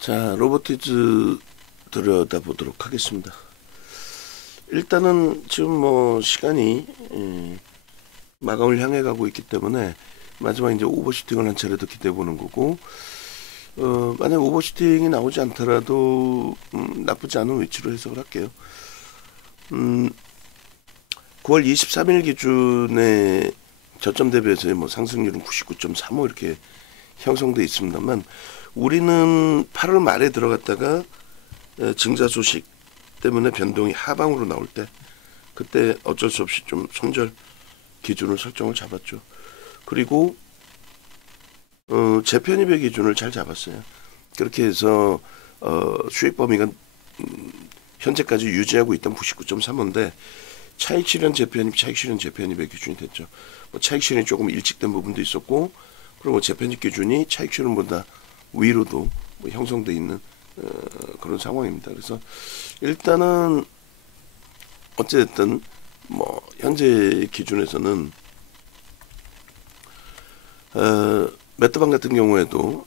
자, 로보티즈 들여다보도록 하겠습니다. 일단은 지금 뭐 시간이 마감을 향해 가고 있기 때문에 마지막 이제 오버슈팅을 한 차례 더 기대해 보는 거고, 만약 오버슈팅이 나오지 않더라도 나쁘지 않은 위치로 해석을 할게요. 9월 23일 기준에 저점 대비해서 뭐 상승률은 99.35 이렇게 형성돼 있습니다만, 우리는 8월 말에 들어갔다가 증자 소식 때문에 변동이 하방으로 나올 때, 그때 어쩔 수 없이 좀 손절 기준을 설정을 잡았죠. 그리고 재편입의 기준을 잘 잡았어요. 그렇게 해서 수익 범위가 현재까지 유지하고 있던 99.35인데 차익 실현 재편입, 차익 실현 재편입의 기준이 됐죠. 뭐 차익 실현이 조금 일찍 된 부분도 있었고, 그리고 재편입 기준이 차익 실현보다 위로도 뭐 형성돼 있는 그런 상황입니다. 그래서 일단은 어쨌든 뭐 현재 기준에서는 메타방 같은 경우에도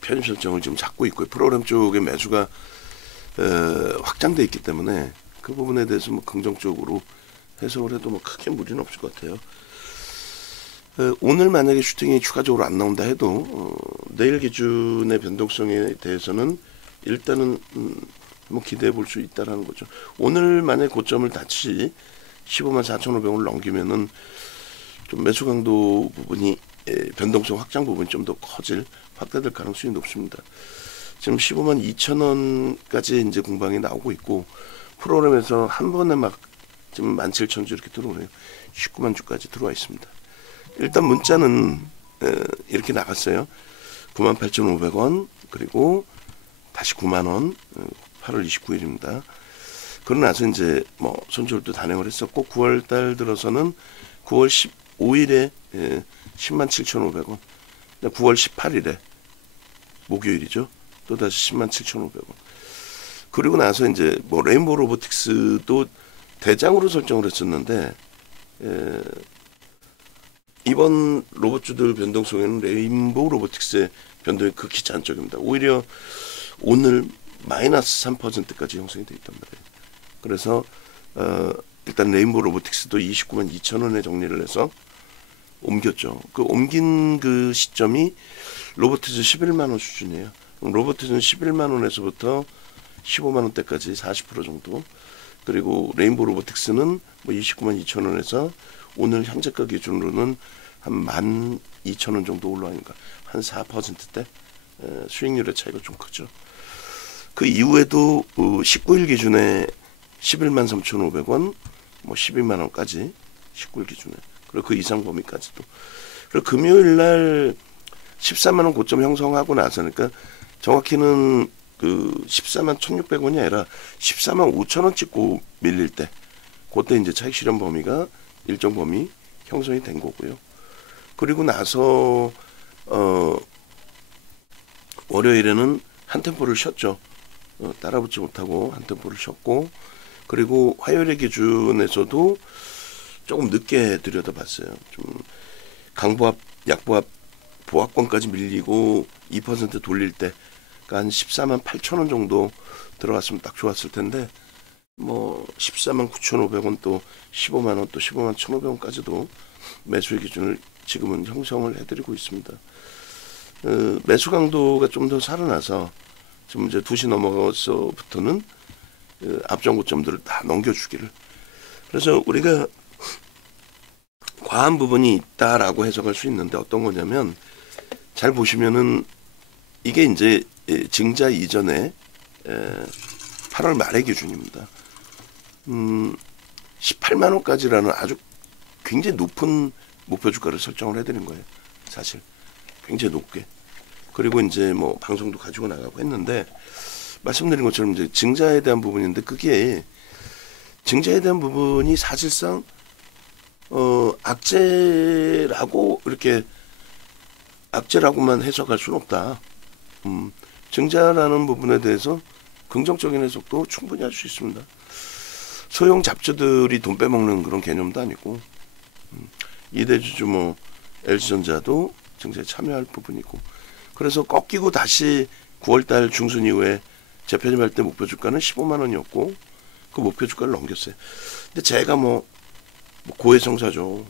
편입 설정을 지금 잡고 있고요. 프로그램 쪽에 매수가 확장돼 있기 때문에 그 부분에 대해서 뭐 긍정적으로 해석을 해도 뭐 크게 무리는 없을 것 같아요. 오늘 만약에 슈팅이 추가적으로 안 나온다 해도 내일 기준의 변동성에 대해서는 일단은 뭐 기대해 볼 수 있다라는 거죠. 오늘 만약 고점을 다시 154,500원을 넘기면은 좀 매수 강도 부분이 변동성 확장 부분이 좀 더 확대될 가능성이 높습니다. 지금 152,000원까지 이제 공방이 나오고 있고, 프로그램에서 한 번에 막 지금 17,000주 이렇게 들어오네요. 19만 주까지 들어와 있습니다. 일단 문자는 이렇게 나갔어요. 98,500원, 그리고 다시 9만원, 8월 29일입니다. 그러고 나서 이제 뭐 손절도 단행을 했었고, 9월달 들어서는 9월 15일에 107,500원, 9월 18일에 목요일이죠. 또다시 107,500원. 그리고 나서 이제 뭐 레인보우 로보틱스도 대장으로 설정을 했었는데, 이번 로봇주들 변동성에는 레인보우 로보틱스의 변동이 극히 제한적입니다. 오히려 오늘 마이너스 3%까지 형성이 되어 있단 말이에요. 그래서 일단 레인보우 로보틱스도 29만 2천원에 정리를 해서 옮겼죠. 그 옮긴 그 시점이 로보티즈 11만원 수준이에요. 로보티즈는 11만원에서부터 15만원대까지 40% 정도, 그리고 레인보우 로보틱스는 뭐 29만 2천원에서 오늘 현재가 기준으로는 한 12,000원 정도 올라가니까 한 4%대 수익률의 차이가 좀 크죠. 그 이후에도 19일 기준에 11만 3,500원, 뭐 12만원까지 19일 기준에, 그리고 그 이상 범위까지도. 그리고 금요일 날 14만원 고점 형성하고 나서, 그러니까 정확히는 그 14만 1,600원이 아니라 14만 5천원 찍고 밀릴 때, 그때 이제 차익 실현 범위가 일정 범위 형성이 된 거고요. 그리고 나서 월요일에는 한 템포를 쉬었죠. 따라붙지 못하고 한 템포를 쉬었고, 그리고 화요일의 기준에서도 조금 늦게 들여다봤어요. 좀 강보합, 약보합, 보합권까지 밀리고 2% 돌릴 때 한 14만 8천원 정도 들어갔으면 딱 좋았을 텐데, 뭐 14만 9,500원, 또 15만원, 또 15만 1,500원까지도 매수의 기준을 지금은 형성을 해드리고 있습니다. 매수 강도가 좀 더 살아나서 지금 이제 2시 넘어가서부터는 앞전 고점들을 다 넘겨주기를. 그래서 우리가 과한 부분이 있다라고 해석할 수 있는데, 어떤 거냐면, 잘 보시면은 이게 이제 증자 이전에 8월 말의 기준입니다. 18만원까지라는 아주 굉장히 높은 목표 주가를 설정을 해드린 거예요. 사실 굉장히 높게. 그리고 이제 뭐 방송도 가지고 나가고 했는데, 말씀드린 것처럼 이제 증자에 대한 부분인데, 그게 증자에 대한 부분이 사실상 악재라고 이렇게 악재라고만 해석할 수는 없다. 증자라는 부분에 대해서 긍정적인 해석도 충분히 할 수 있습니다. 소형 잡주들이 돈 빼먹는 그런 개념도 아니고, 이대주주 뭐 LG전자도 증자에 참여할 부분이고, 그래서 꺾이고 다시 9월달 중순 이후에 재편입할 때 목표 주가는 15만 원이었고 그 목표 주가를 넘겼어요. 근데 제가 뭐 고해성사죠.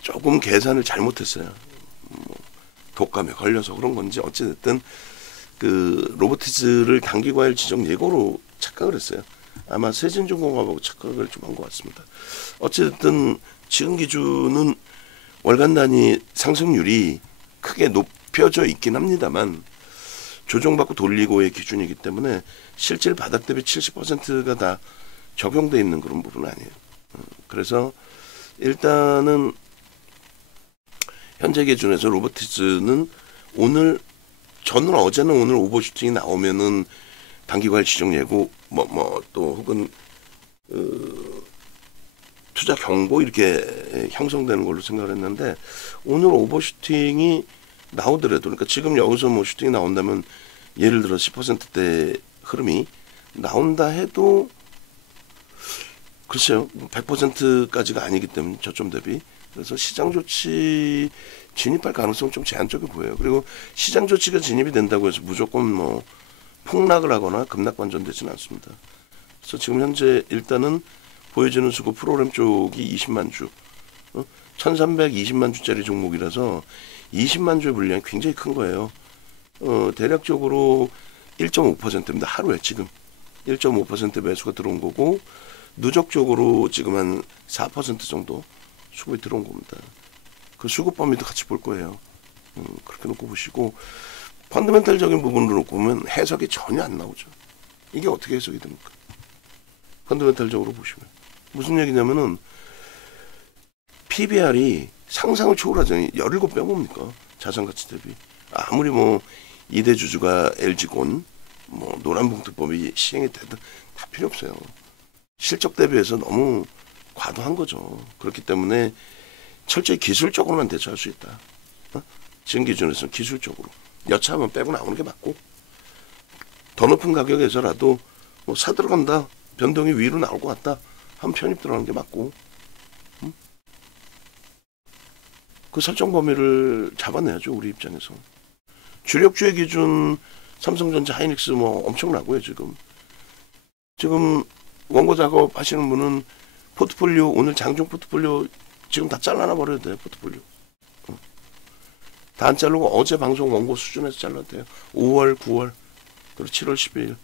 조금 계산을 잘못했어요. 독감에 걸려서 그런 건지 어찌됐든 그 로보티즈를 단기과열 지정 예고로 착각을 했어요. 아마 세진중공업하고 착각을 좀 한 것 같습니다. 어찌됐든 지금 기준은 월간 단위 상승률이 크게 높여져 있긴 합니다만 조정받고 돌리고의 기준이기 때문에 실질 바닥 대비 70%가 다 적용돼 있는 그런 부분은 아니에요. 그래서 일단은 현재 기준에서 로보티즈는 저는 어제는 오늘 오버슈팅이 나오면은 단기과열 지정 예고 또 혹은 투자 경고 이렇게 형성되는 걸로 생각을 했는데 오늘 오버슈팅이 나오더라도 그러니까 지금 여기서 뭐 슈팅이 나온다면 예를 들어 10%대 흐름이 나온다 해도 글쎄요 100%까지가 아니기 때문에 저점 대비 그래서 시장 조치 진입할 가능성은 좀 제한적이 보여요. 그리고 시장 조치가 진입이 된다고 해서 무조건 뭐 폭락을 하거나 급락 반전되지는 않습니다. 그래서 지금 현재 일단은 보여지는 수급 프로그램 쪽이 20만 주, 1320만 주짜리 종목이라서 20만 주의 분량이 굉장히 큰 거예요. 대략적으로 1.5%입니다. 하루에 지금 1.5% 매수가 들어온 거고 누적적으로 지금 한 4% 정도 수급이 들어온 겁니다. 그 수급 범위도 같이 볼 거예요. 그렇게 놓고 보시고 펀더멘탈적인 부분으로 놓고 보면 해석이 전혀 안 나오죠. 이게 어떻게 해석이 됩니까? 펀더멘탈적으로 보시면 무슨 얘기냐면은 PBR이 상상을 초월하잖아요. 17배 뭡니까? 자산가치 대비. 아무리 뭐 2대 주주가 LG곤 뭐 노란봉투법이 시행이 되든 다 필요 없어요. 실적 대비해서 너무 과도한 거죠. 그렇기 때문에 철저히 기술적으로만 대처할 수 있다. 지금 기준에서는 기술적으로 여차하면 빼고 나오는 게 맞고 더 높은 가격에서라도 뭐 사 들어간다. 변동이 위로 나올 것 같다. 한 편입 들어가는 게 맞고 그 설정 범위를 잡아내야죠. 우리 입장에서. 주력주의 기준 삼성전자 하이닉스 뭐 엄청나고요. 지금 원고 작업 하시는 분은 포트폴리오 오늘 장중 포트폴리오 지금 다 잘라놔 버려야 돼요. 포트폴리오. 다 안 자르고 어제 방송 원고 수준에서 잘라도 돼요. 5월, 9월, 그리고 7월 12일.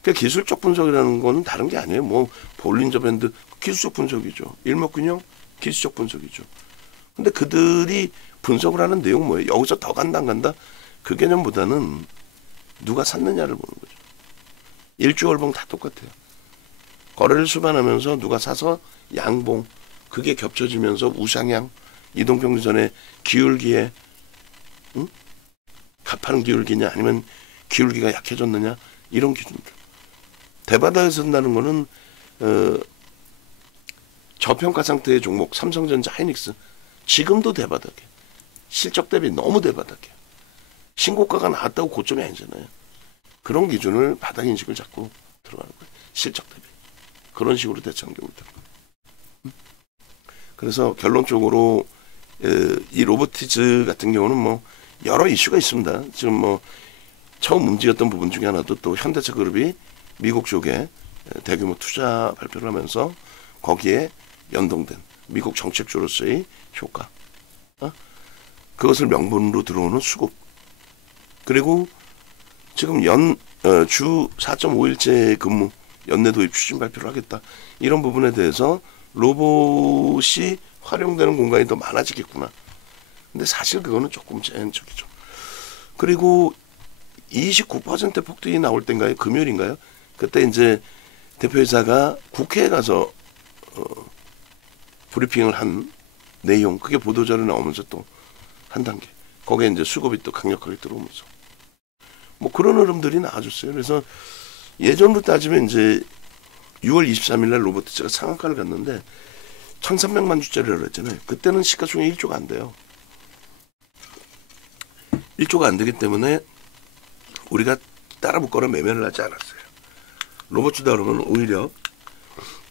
그러니까 기술적 분석이라는 건 다른 게 아니에요. 뭐 볼린저 밴드 기술적 분석이죠. 일목균형 기술적 분석이죠. 근데 그들이 분석을 하는 내용 뭐예요? 여기서 더 간다 안 간다? 그 개념보다는 누가 샀느냐를 보는 거죠. 일주월봉 다 똑같아요. 거래를 수반하면서 누가 사서 양봉 그게 겹쳐지면서 우상향 이동평균선의 기울기에 가파른 기울기냐 아니면 기울기가 약해졌느냐 이런 기준들. 대바닥에서 쓴다는 거는 저평가 상태의 종목 삼성전자 하이닉스 지금도 대바닥이에요. 실적 대비 너무 대바닥이에요. 신고가가 나왔다고 고점이 아니잖아요. 그런 기준을 바닥 인식을 잡고 들어가는 거예요. 실적 대비. 그런 식으로 대처한 경우도 있고. 그래서 결론적으로 이 로보티즈 같은 경우는 뭐 여러 이슈가 있습니다. 지금 뭐 처음 움직였던 부분 중에 하나도 또 현대차 그룹이 미국 쪽에 대규모 투자 발표를 하면서 거기에 연동된 미국 정책주로서의 효과, 그것을 명분으로 들어오는 수급, 그리고 지금 주 4.5일째 근무 연내 도입 추진 발표를 하겠다. 이런 부분에 대해서 로봇이 활용되는 공간이 더 많아지겠구나. 근데 사실 그거는 조금 제한적이죠. 그리고 29% 폭등이 나올 때인가요? 금요일인가요? 그때 이제 대표이사가 국회에 가서 브리핑을 한 내용, 그게 보도자료 나오면서 또 한 단계. 거기에 이제 수급이 또 강력하게 들어오면서. 뭐 그런 흐름들이 나와줬어요. 그래서 예전으로 따지면 이제 6월 23일 날 로보티즈가 상한가를 갔는데 1,300만 주짜리를 했잖아요. 그때는 시가총액 1조가 안 돼요. 1조가 안 되기 때문에 우리가 따라 붙거나 매매를 하지 않았어요. 로봇주다 그러면 오히려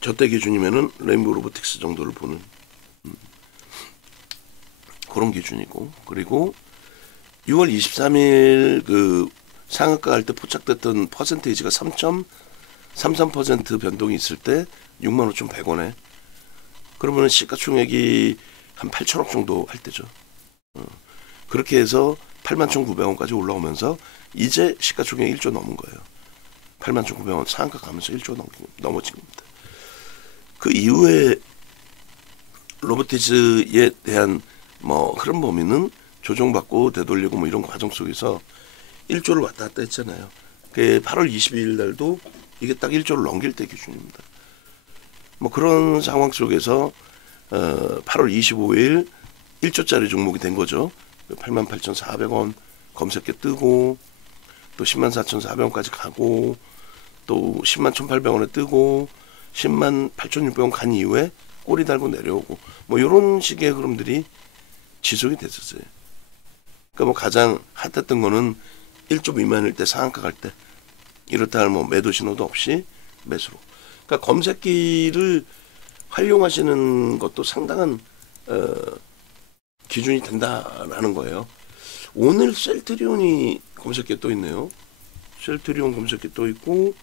저때 기준이면은 레인보우 로보틱스 정도를 보는 그런 기준이고, 그리고 6월 23일 그 상한가 갈 때 포착됐던 퍼센테이지가 3.33% 변동이 있을 때 65,100원에 그러면 시가총액이 한 8천억 정도 할 때죠. 그렇게 해서 81,900원까지 올라오면서 이제 시가총액 1조 넘은 거예요. 81,900원 상한가 가면서 1조 넘어진 겁니다. 그 이후에 로보티즈에 대한 뭐 흐름 범위는 조정받고 되돌리고 뭐 이런 과정 속에서 1조를 왔다 갔다 했잖아요. 그 8월 22일 날도 이게 딱 1조를 넘길 때 기준입니다. 뭐 그런 상황 속에서 8월 25일 1조짜리 종목이 된 거죠. 88,400원 검색해 뜨고 또 104,400원까지 가고 또 101,800원에 뜨고 108,600원 간 이후에 꼬리 달고 내려오고 뭐 이런 식의 흐름들이 지속이 됐었어요. 그러니까 뭐 가장 핫했던 거는 1조 미만일 때 상한가 갈 때 이렇다 할 뭐 매도 신호도 없이 매수로. 그러니까 검색기를 활용하시는 것도 상당한 기준이 된다라는 거예요. 오늘 셀트리온이 검색기에 또 있네요. 셀트리온 검색기에 또 있고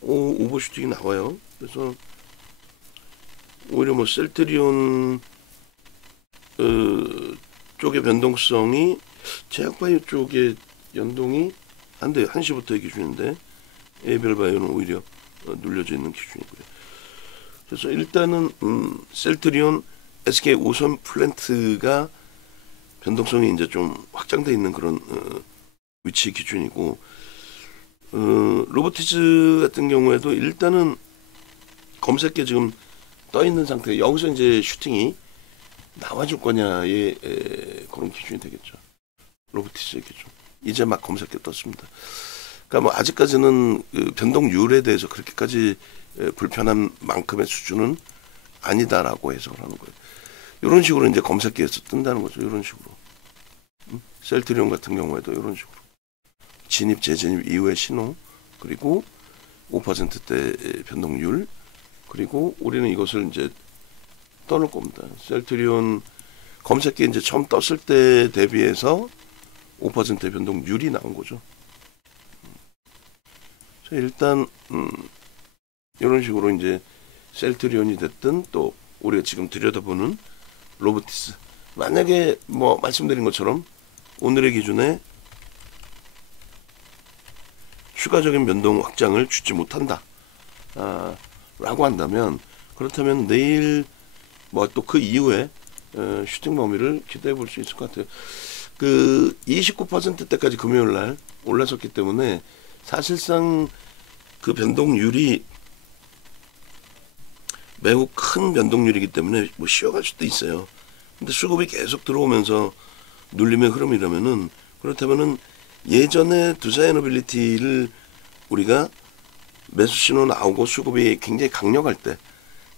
오버슈팅이 나와요. 그래서 오히려 뭐 셀트리온 쪽의 변동성이 제약바이오 쪽의 연동이 안 돼요. 1시부터의 기준인데 에이벨바이오는 오히려 눌려져 있는 기준이고요. 그래서 일단은 셀트리온 SK 오션 플랜트가 변동성이 이제 좀 확장돼 있는 그런 위치 기준이고 로보티즈 같은 경우에도 일단은 검색에 지금 떠 있는 상태 여기서 이제 슈팅이 나와줄 거냐의 그런 기준이 되겠죠. 로보티즈의 기준. 이제 막 검색에 떴습니다. 그러니까 뭐 아직까지는 그 변동률에 대해서 그렇게까지 불편한 만큼의 수준은 아니다라고 해석을 하는 거예요. 이런 식으로 이제 검색기에서 뜬다는 거죠. 이런 식으로. 셀트리온 같은 경우에도 이런 식으로. 진입, 재진입 이후의 신호, 그리고 5%대 변동률, 그리고 우리는 이것을 이제 떠날 겁니다. 셀트리온 검색기에 이제 처음 떴을 때 대비해서 5%의 변동률이 나온 거죠. 일단 이런 식으로 이제 셀트리온이 됐든 또 우리가 지금 들여다보는 로보티스 만약에 뭐 말씀드린 것처럼 오늘의 기준에 추가적인 변동 확장을 주지 못한다 라고 한다면 그렇다면 내일 뭐 또 그 이후에 슈팅 범위를 기대해 볼 수 있을 것 같아요. 그 29%대까지 금요일 날 올라섰기 때문에 사실상 그 변동률이 매우 큰 변동률이기 때문에 뭐 쉬어갈 수도 있어요. 근데 수급이 계속 들어오면서 눌림의 흐름이라면은 그렇다면은 예전에 두사에너빌리티를 우리가 매수 신호 나오고 수급이 굉장히 강력할 때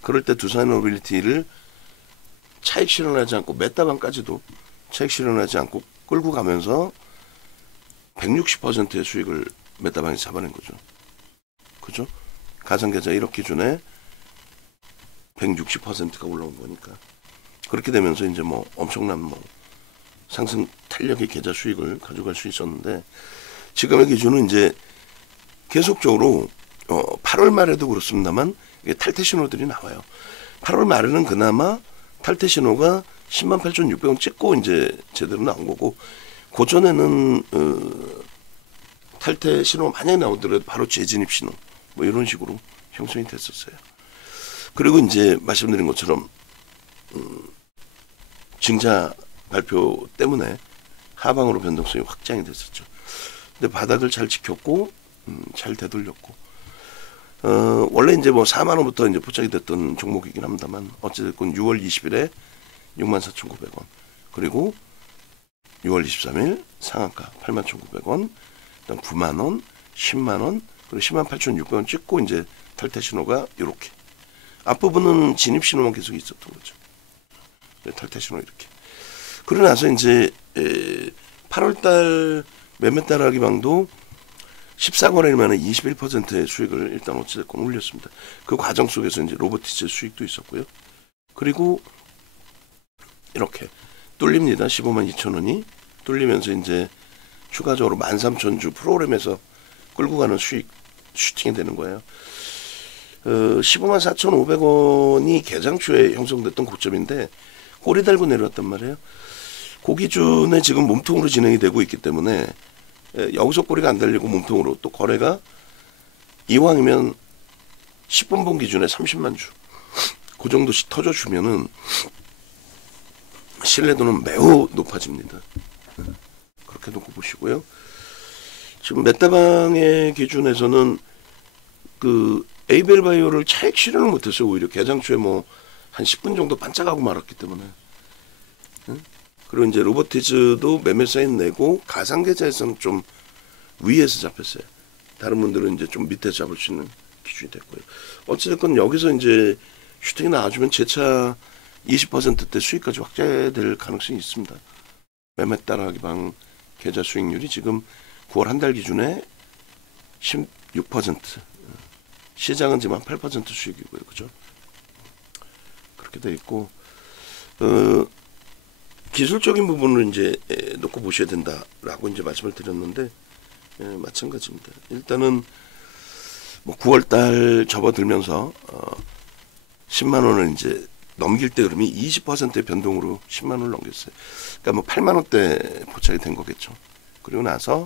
그럴 때 두사에너빌리티를 차익 실현하지 않고 메타방까지도 차익 실현하지 않고 끌고 가면서 160%의 수익을 메타방이 잡아낸 거죠. 그죠? 가상계좌 1억 기준에 160%가 올라온 거니까. 그렇게 되면서 이제 뭐 엄청난 뭐 상승 탄력의 계좌 수익을 가져갈 수 있었는데 지금의 기준은 이제 계속적으로 8월 말에도 그렇습니다만 탈퇴 신호들이 나와요. 8월 말에는 그나마 탈퇴 신호가 108,600원 찍고 이제 제대로 나온 거고 그 전에는 탈퇴 신호 만약에 나오더라도 바로 재진입 신호 뭐 이런 식으로 형성이 됐었어요. 그리고 이제 말씀드린 것처럼 증자 발표 때문에 하방으로 변동성이 확장이 됐었죠. 근데 바닥을 잘 지켰고 잘 되돌렸고 원래 이제 뭐 4만 원부터 이제 포착이 됐던 종목이긴 합니다만 어쨌든 6월 20일에 64,900원 그리고 6월 23일 상한가 81,900원 그다음 9만 원, 10만 원 그리고 108,600원 찍고 이제 탈퇴 신호가 이렇게 앞부분은 진입 신호만 계속 있었던 거죠. 탈퇴 신호 이렇게. 그러고 나서 이제 8월달 매매 따라하기 방도 14거래일 만에 21%의 수익을 일단 어찌됐건 올렸습니다. 그 과정 속에서 이제 로보티즈 수익도 있었고요. 그리고 이렇게 뚫립니다. 152,000원이 뚫리면서 이제 추가적으로 13,000주 프로그램에서 끌고 가는 수익 슈팅이 되는 거예요. 154,500원이 개장초에 형성됐던 고점인데 꼬리 달고 내려왔단 말이에요. 그 기준에 지금 몸통으로 진행이 되고 있기 때문에 여기서 꼬리가 안 달리고 몸통으로 또 거래가 이왕이면 10분봉 기준에 30만 주 그 정도씩 터져주면은 신뢰도는 매우 높아집니다. 그렇게 놓고 보시고요. 지금 메타방의 기준에서는 그 에이벨 바이오를 차익 실현을 못했어요. 오히려 개장초에 뭐 한 10분 정도 반짝하고 말았기 때문에. 그리고 이제 로보티즈도 매매 사인 내고 가상 계좌에서는 좀 위에서 잡혔어요. 다른 분들은 이제 좀 밑에 잡을 수 있는 기준이 됐고요. 어찌됐건 여기서 이제 슈팅이 나와주면 재차 20%대 수익까지 확대될 가능성이 있습니다. 매매 따라하기 방 계좌 수익률이 지금 9월 한 달 기준에 16%. 시장은 지금 한 8% 수익이고요. 그죠? 그렇게 돼 있고, 기술적인 부분을 이제 놓고 보셔야 된다라고 이제 말씀을 드렸는데, 마찬가지입니다. 일단은 뭐 9월 달 접어들면서 10만 원을 이제 넘길 때 그러면 20%의 변동으로 10만 원을 넘겼어요. 그러니까 뭐 8만 원대 포착이 된 거겠죠. 그리고 나서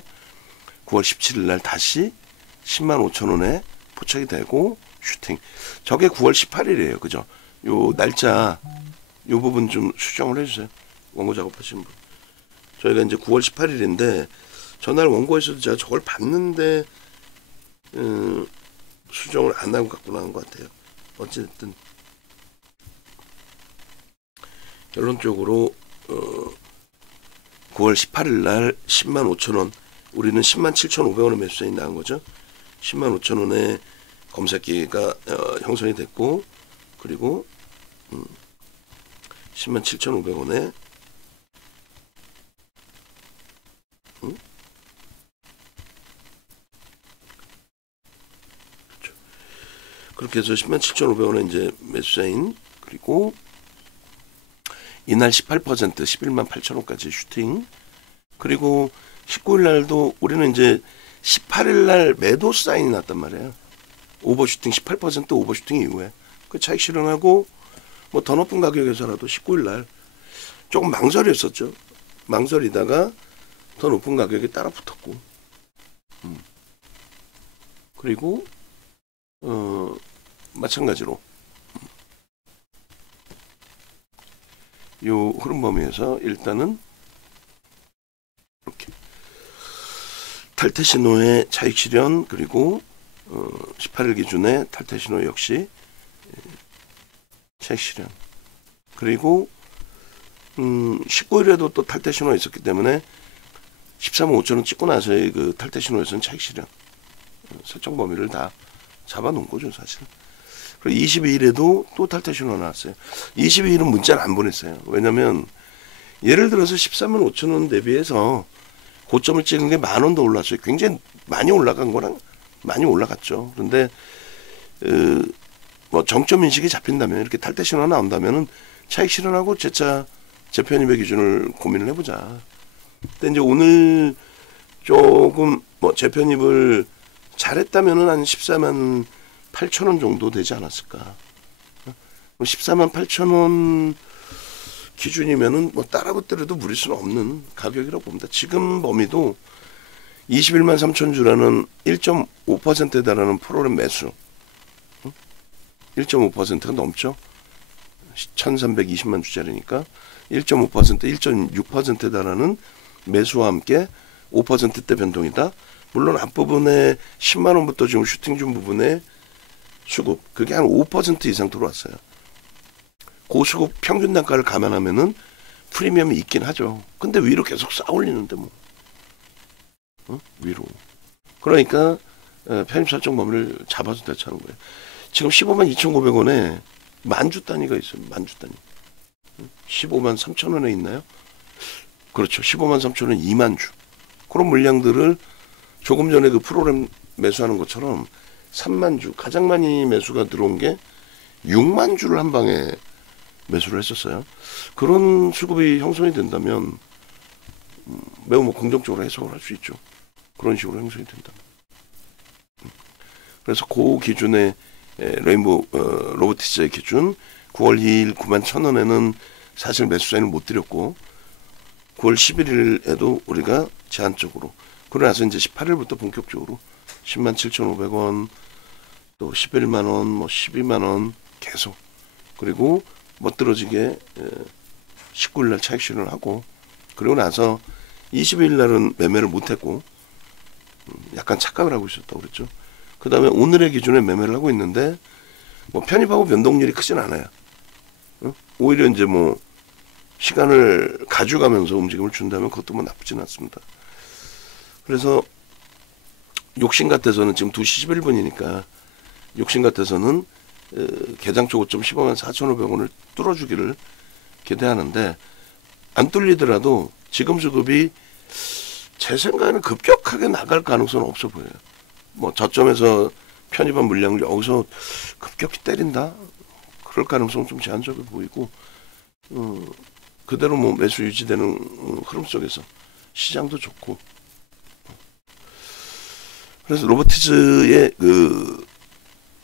9월 17일 날 다시 10만 5천 원에 포착이 되고 슈팅. 저게 9월 18일이에요. 그죠? 요 날짜 요 부분 좀 수정을 해주세요. 원고 작업하신 분. 저희가 이제 9월 18일인데 전날 원고에서도 제가 저걸 봤는데 수정을 안 하고 갖고 나온 것 같아요. 어쨌든 결론적으로 9월 18일 날 10만 5천 원, 우리는 10만 7,500원의 매수세이 나온 거죠. 10만 5천 원의 검색기가 형성이 됐고, 그리고 10만 7,500원에 그렇죠. 그렇게 해서 10만 7,500원에 이제 매수세인, 그리고 이날 18%, 11만 8천 원까지 슈팅. 그리고 19일 날도 우리는 이제 18일 날 매도 사인이 났단 말이에요. 오버슈팅 18% 오버슈팅 이후에 그 차익 실현하고 뭐 더 높은 가격에서라도 19일 날 조금 망설였었죠. 망설이다가 더 높은 가격에 따라 붙었고, 그리고 마찬가지로 요 흐름 범위에서 일단은 이렇게 탈퇴 신호의 차익 실현, 그리고 18일 기준에 탈퇴 신호 역시 차익 실현, 그리고 19일에도 또 탈퇴 신호가 있었기 때문에 13만 5천 원 찍고 나서의 그 탈퇴 신호에서는 차익 실현 설정 범위를 다 잡아놓은 거죠 사실. 그리고 22일에도 또 탈퇴 신호가 나왔어요. 22일은 문자를 안 보냈어요. 왜냐면 예를 들어서 13만 5천 원 대비해서 고점을 찍은 게 10,000원 더 올랐어요. 굉장히 많이 올라간 거랑 많이 올라갔죠. 그런데 뭐 정점 인식이 잡힌다면, 이렇게 탈퇴 신호가 나온다면은 차익 실현하고 재편입의 기준을 고민을 해보자. 근데 이제 오늘 조금 뭐 재편입을 잘했다면은 한 14만 8천 원 정도 되지 않았을까. 14만 8천 원 기준이면은 뭐 따라붙더라도 무리수는 없는 가격이라고 봅니다. 지금 범위도 21만 3천 주라는 1.5%에 달하는 프로그램 매수, 1.5%가 넘죠. 1320만 주짜리니까 1.5%, 1.6%에 달하는 매수와 함께 5%대 변동이다. 물론 앞부분에 10만 원부터 지금 슈팅 준 부분에 수급, 그게 한 5% 이상 들어왔어요. 고수급 평균 단가를 감안하면은 프리미엄이 있긴 하죠. 근데 위로 계속 쌓아 올리는데 뭐, 위로. 그러니까 편입 설정 범위를 잡아서 대처하는 거예요. 지금 15만 2,900원에 만주 단위가 있어요. 만주 단위. 15만 3천 원에 있나요? 그렇죠. 15만 3천 원 2만 주. 그런 물량들을 조금 전에 그 프로그램 매수하는 것처럼 3만 주, 가장 많이 매수가 들어온 게 6만 주를 한 방에 매수를 했었어요. 그런 수급이 형성이 된다면 매우 뭐 긍정적으로 해석을 할 수 있죠. 그런 식으로 형성이 된다. 그래서 그 기준의 레인보우 로보티스의 기준 9월 2일 91,000원에는 사실 매수 사인을 못 드렸고 9월 11일에도 우리가 제한적으로 그러고 나서 이제 18일부터 본격적으로 107,500원 또 11만원 뭐 12만원 계속 그리고 멋들어지게 19일날 차익 실현을 하고 그리고 나서 20일 날은 매매를 못했고 약간 착각을 하고 있었다고 그랬죠. 그 다음에 오늘의 기준에 매매를 하고 있는데 뭐 편입하고 변동률이 크진 않아요. 오히려 이제 뭐 시간을 가져가면서 움직임을 준다면 그것도 뭐 나쁘진 않습니다. 그래서 욕심 같아서는 지금 2시 11분이니까 욕심 같아서는 개장 초고점 15만 4,500원을 뚫어주기를 기대하는데 안 뚫리더라도 지금 수급이 제 생각에는 급격하게 나갈 가능성은 없어 보여요. 뭐 저점에서 편입한 물량을 여기서 급격히 때린다? 그럴 가능성은 좀 제한적이 보이고 그대로 뭐 매수 유지되는 흐름 속에서 시장도 좋고 그래서 로보티즈의 그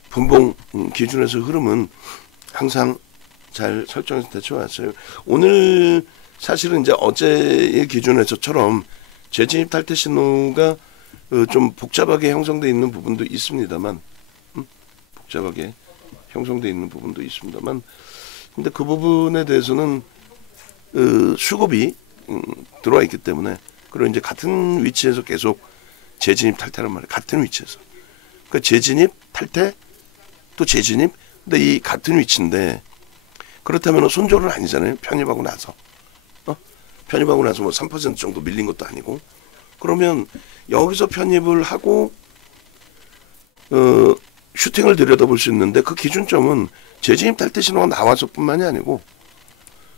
분봉 기준에서 흐름은 항상 잘 설정해서 대처해왔어요. 오늘 사실은 이제 어제의 기준에서처럼 재진입 탈퇴 신호가 좀 복잡하게 형성되어 있는 부분도 있습니다만 복잡하게 형성되어 있는 부분도 있습니다만 근데 그 부분에 대해서는 수급이 들어와 있기 때문에 그리고 이제 같은 위치에서 계속 재진입 탈퇴란 말이에요. 같은 위치에서. 그러니까 재진입 탈퇴 또 재진입 근데 이 같은 위치인데 그렇다면 손절은 아니잖아요. 편입하고 나서. 편입하고 나서 뭐 3% 정도 밀린 것도 아니고 그러면 여기서 편입을 하고 슈팅을 들여다볼 수 있는데 그 기준점은 재진입 탈퇴 신호가 나와서뿐만이 아니고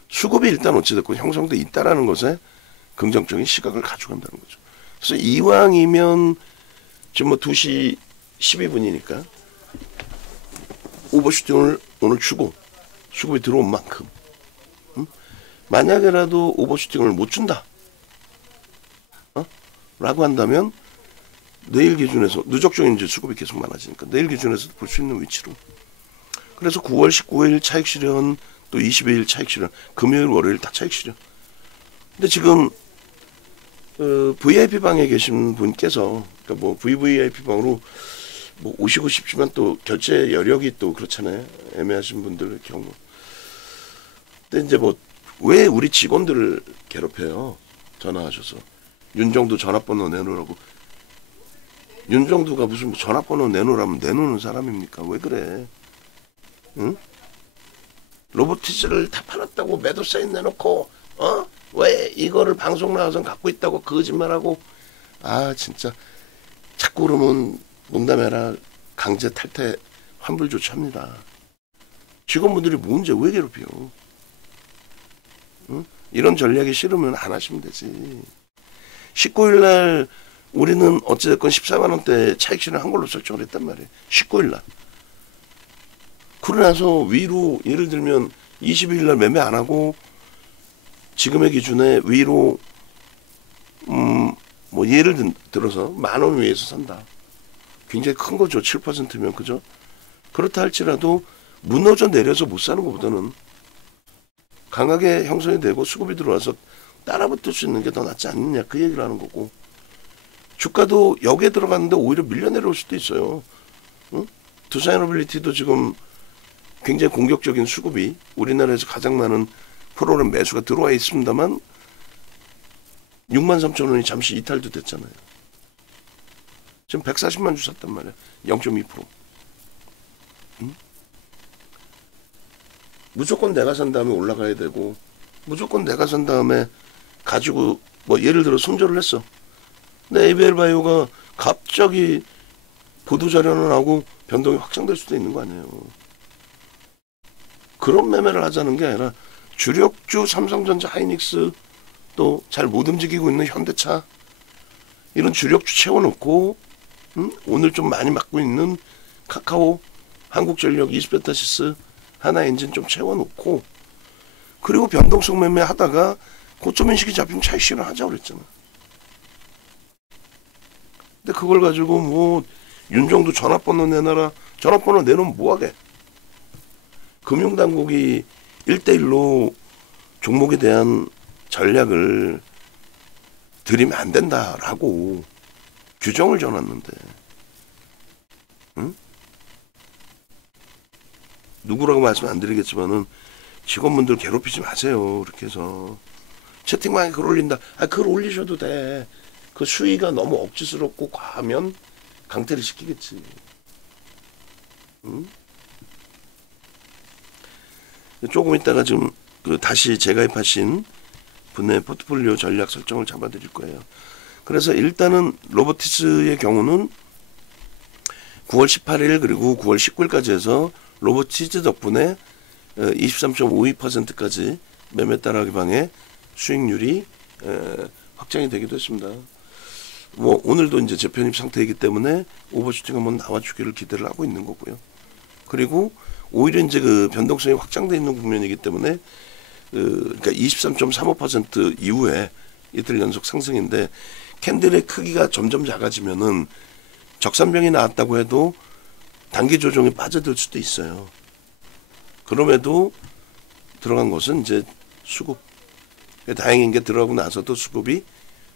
수급이 일단 어찌됐건 형성돼 있다라는 것에 긍정적인 시각을 가져간다는 거죠. 그래서 이왕이면 지금 뭐 2시 12분이니까 오버슈팅을 오늘 주고 수급이 들어온 만큼 만약에라도 오버슈팅을 못 준다 라고 한다면 내일 기준에서 누적적인 이제 수급이 계속 많아지니까 내일 기준에서 볼 수 있는 위치로 그래서 9월 19일 차익 실현 또 22일 차익 실현 금요일 월요일 다 차익 실현 근데 지금 VIP 방에 계신 분께서 그러니까 뭐 VVIP 방으로 뭐 오시고 싶지만 또 결제 여력이 또 그렇잖아요. 애매하신 분들 경우. 근데 이제 뭐 왜 우리 직원들을 괴롭혀요? 전화하셔서 윤정두 전화번호 내놓으라고. 윤정두가 무슨 전화번호 내놓으라면 내놓는 사람입니까? 왜 그래? 응? 로보티즈를 다 팔았다고 매도 사인 내놓고 왜 이거를 방송 나와서 갖고 있다고 거짓말하고 진짜 자꾸 그러면 농담해라 강제 탈퇴 환불 조치합니다. 직원분들이 뭔지 왜 괴롭혀? 응? 이런 전략이 싫으면 안 하시면 되지. 19일날 우리는 어찌됐건 14만원대 차익 실현 한 걸로 설정을 했단 말이에요. 19일날. 그러고 나서 위로 예를 들면 22일날 매매 안 하고 지금의 기준에 위로 뭐 예를 들어서 10,000원 위에서 산다. 굉장히 큰 거죠. 7%면 그죠? 그렇다 할지라도 무너져 내려서 못 사는 것보다는 강하게 형성이 되고 수급이 들어와서 따라붙을 수 있는 게 더 낫지 않느냐 그 얘기를 하는 거고 주가도 여기에 들어갔는데 오히려 밀려 내려올 수도 있어요. 응? 두산에너빌리티도 지금 굉장히 공격적인 수급이 우리나라에서 가장 많은 프로그램 매수가 들어와 있습니다만 63,000원이 잠시 이탈도 됐잖아요. 지금 140만 주 샀단 말이야. 0.2%. 응? 무조건 내가 산 다음에 올라가야 되고 무조건 내가 산 다음에 가지고 뭐 예를 들어 손절을 했어. 근데 ABL 바이오가 갑자기 보도자료를 하고 변동이 확장될 수도 있는 거 아니에요. 그런 매매를 하자는 게 아니라 주력주 삼성전자 하이닉스 또 잘 못 움직이고 있는 현대차 이런 주력주 채워놓고 오늘 좀 많이 맞고 있는 카카오, 한국전력, 이스페타시스, 하나엔진 좀 채워놓고 그리고 변동성 매매 하다가 고점 인식이 잡히면 차익 실현하자고 그랬잖아. 근데 그걸 가지고 뭐 윤정도 전화번호 내놔라. 전화번호 내놓으면 뭐하게. 금융당국이 1대1로 종목에 대한 전략을 들이면 안 된다라고 규정을 정놨는데, 응? 누구라고 말씀 안 드리겠지만은 직원분들 괴롭히지 마세요. 그렇게 해서 채팅방에 글 올린다. 글 올리셔도 돼. 그 수위가 너무 억지스럽고 과하면 강퇴를 시키겠지. 응? 조금 있다가 지금 다시 재가입하신 분의 포트폴리오 전략 설정을 잡아드릴 거예요. 그래서 일단은 로보티스의 경우는 9월 18일 그리고 9월 19일까지 해서 로보티스 덕분에 23.52%까지 매매 따라하기 방의 수익률이 확정이 되기도 했습니다. 뭐 오늘도 이제 재편입 상태이기 때문에 오버슈팅 한번 나와주기를 기대를 하고 있는 거고요. 그리고 오히려 이제 그 변동성이 확장되어 있는 국면이기 때문에 그러니까 23.35% 이후에 이틀 연속 상승인데, 캔들의 크기가 점점 작아지면은 적산병이 나왔다고 해도 단기 조정에 빠져들 수도 있어요. 그럼에도 들어간 것은 이제 수급. 다행인 게 들어가고 나서도 수급이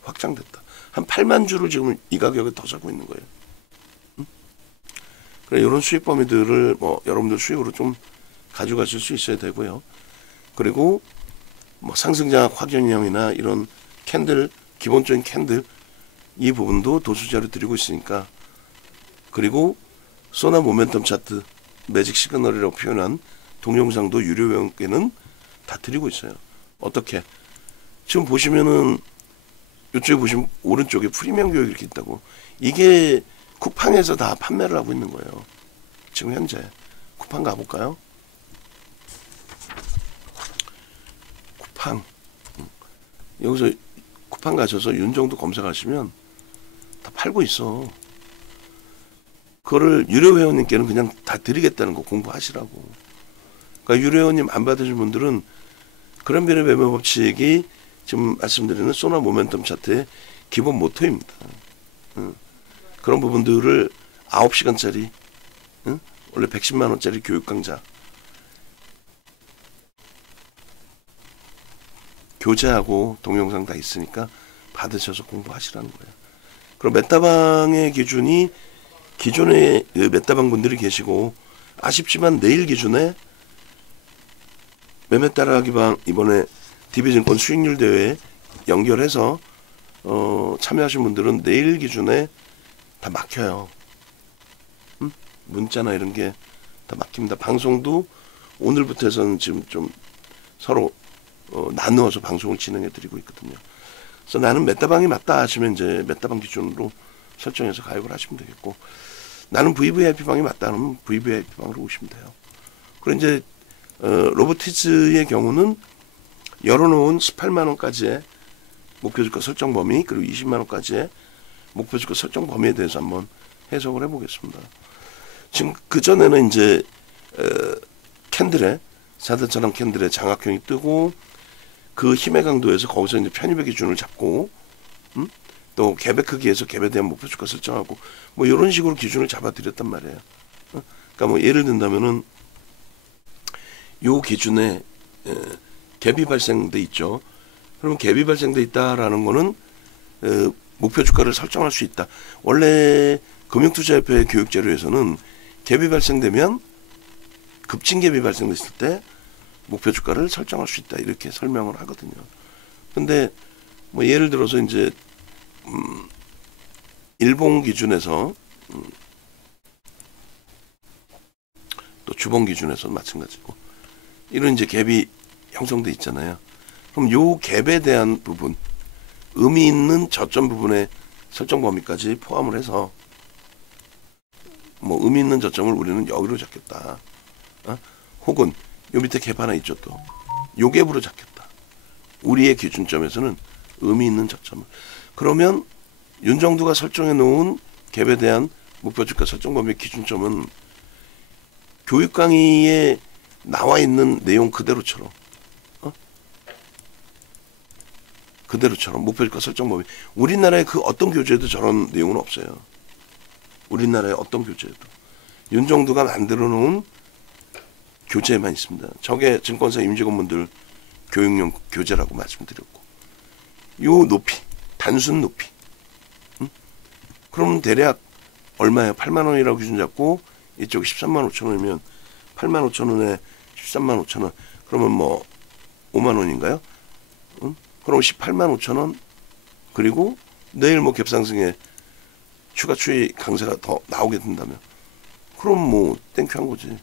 확장됐다. 한 8만 주를 지금 이 가격에 더 사고 있는 거예요. 그래, 이런 수익 범위들을 뭐 여러분들 수익으로 좀 가져가실 수 있어야 되고요. 그리고 뭐 상승장 확연형이나 이런 캔들, 기본적인 캔들 이 부분도 도수자료 드리고 있으니까. 그리고 소나 모멘텀 차트, 매직 시그널이라고 표현한 동영상도 유료 회원께는 다 드리고 있어요. 어떻게? 지금 보시면은 이쪽에 보시면 오른쪽에 프리미엄 교육 이렇게 있다고. 이게 쿠팡에서 다 판매를 하고 있는 거예요. 지금 현재. 쿠팡 가볼까요? 쿠팡. 여기서 쿠팡 가셔서 윤정도 검색하시면 다 팔고 있어. 그거를 유료 회원님께는 그냥 다 드리겠다는 거 공부하시라고. 그러니까 유료 회원님 안 받으신 분들은 그랜벨의 매매 법칙이 지금 말씀드리는 소나 모멘텀 차트의 기본 모토입니다. 그런 부분들을 9시간짜리 원래 110만 원짜리 교육 강좌 교재하고 동영상 다 있으니까 받으셔서 공부하시라는 거예요. 그럼 메타방의 기준이 기존에 메타방 분들이 계시고, 아쉽지만 내일 기준에 매매 따라하기 방 이번에 DB증권 수익률 대회에 연결해서 참여하신 분들은 내일 기준에 다 막혀요. 문자나 이런 게 다 막힙니다. 방송도 오늘부터 해서는 지금 좀 서로 나누어서 방송을 진행해 드리고 있거든요. 그래서 나는 메타방이 맞다 하시면 이제 메타방 기준으로 설정해서 가입을 하시면 되겠고, 나는 VVIP 방이 맞다 하면 VVIP 방으로 오시면 돼요. 그리고 이제 로보티즈의 경우는 열어놓은 18만 원까지의 목표주가 설정 범위, 그리고 20만 원까지의 목표주가 설정 범위에 대해서 한번 해석을 해보겠습니다. 지금 그 전에는 이제 캔들에 사드처럼 캔들에 장악형이 뜨고, 그 힘의 강도에서 거기서 이제 편입의 기준을 잡고, 또 갭의 크기에서 갭에 대한 목표주가 설정하고, 뭐 이런 식으로 기준을 잡아드렸단 말이에요. 그러니까 뭐 예를 든다면은 요 기준에 갭이 발생돼 있죠. 그러면 갭이 발생돼 있다라는 거는 목표 주가를 설정할 수 있다. 원래 금융투자협회 교육 자료에서는 갭이 발생되면 급진 갭이 발생됐을 때 목표 주가를 설정할 수 있다, 이렇게 설명을 하거든요. 근데 뭐 예를 들어서 이제 일봉 기준에서 또 주봉 기준에서 마찬가지고 이런 이제 갭이 형성돼 있잖아요. 그럼 요 갭에 대한 부분, 의미 있는 저점 부분의 설정 범위까지 포함을 해서 뭐 의미 있는 저점을 우리는 여기로 잡겠다. 혹은 요 밑에 갭 하나 있죠, 또 요 갭으로 잡겠다. 우리의 기준점에서는 의미 있는 저점을. 그러면 윤정두가 설정해 놓은 갭에 대한 목표 주가 설정 범위 기준점은 교육 강의에 나와 있는 내용 그대로처럼 그대로처럼 목표주가 설정 범위. 우리나라의 그 어떤 교재에도 저런 내용은 없어요. 우리나라의 어떤 교재에도. 윤정두가 만들어 놓은 교재에만 있습니다. 저게 증권사 임직원분들 교육용 교재라고 말씀드렸고. 요 높이, 단순 높이. 그러면 대략 얼마예요? 8만 원이라고 기준 잡고 이쪽 13만 5천 원이면 8만 5천 원에 13만 5천 원. 그러면 뭐 5만 원인가요? 그럼 18만 5천 원. 그리고 내일 뭐 갭상승에 추가 추이 강세가 더 나오게 된다면 그럼 뭐 땡큐한 거지.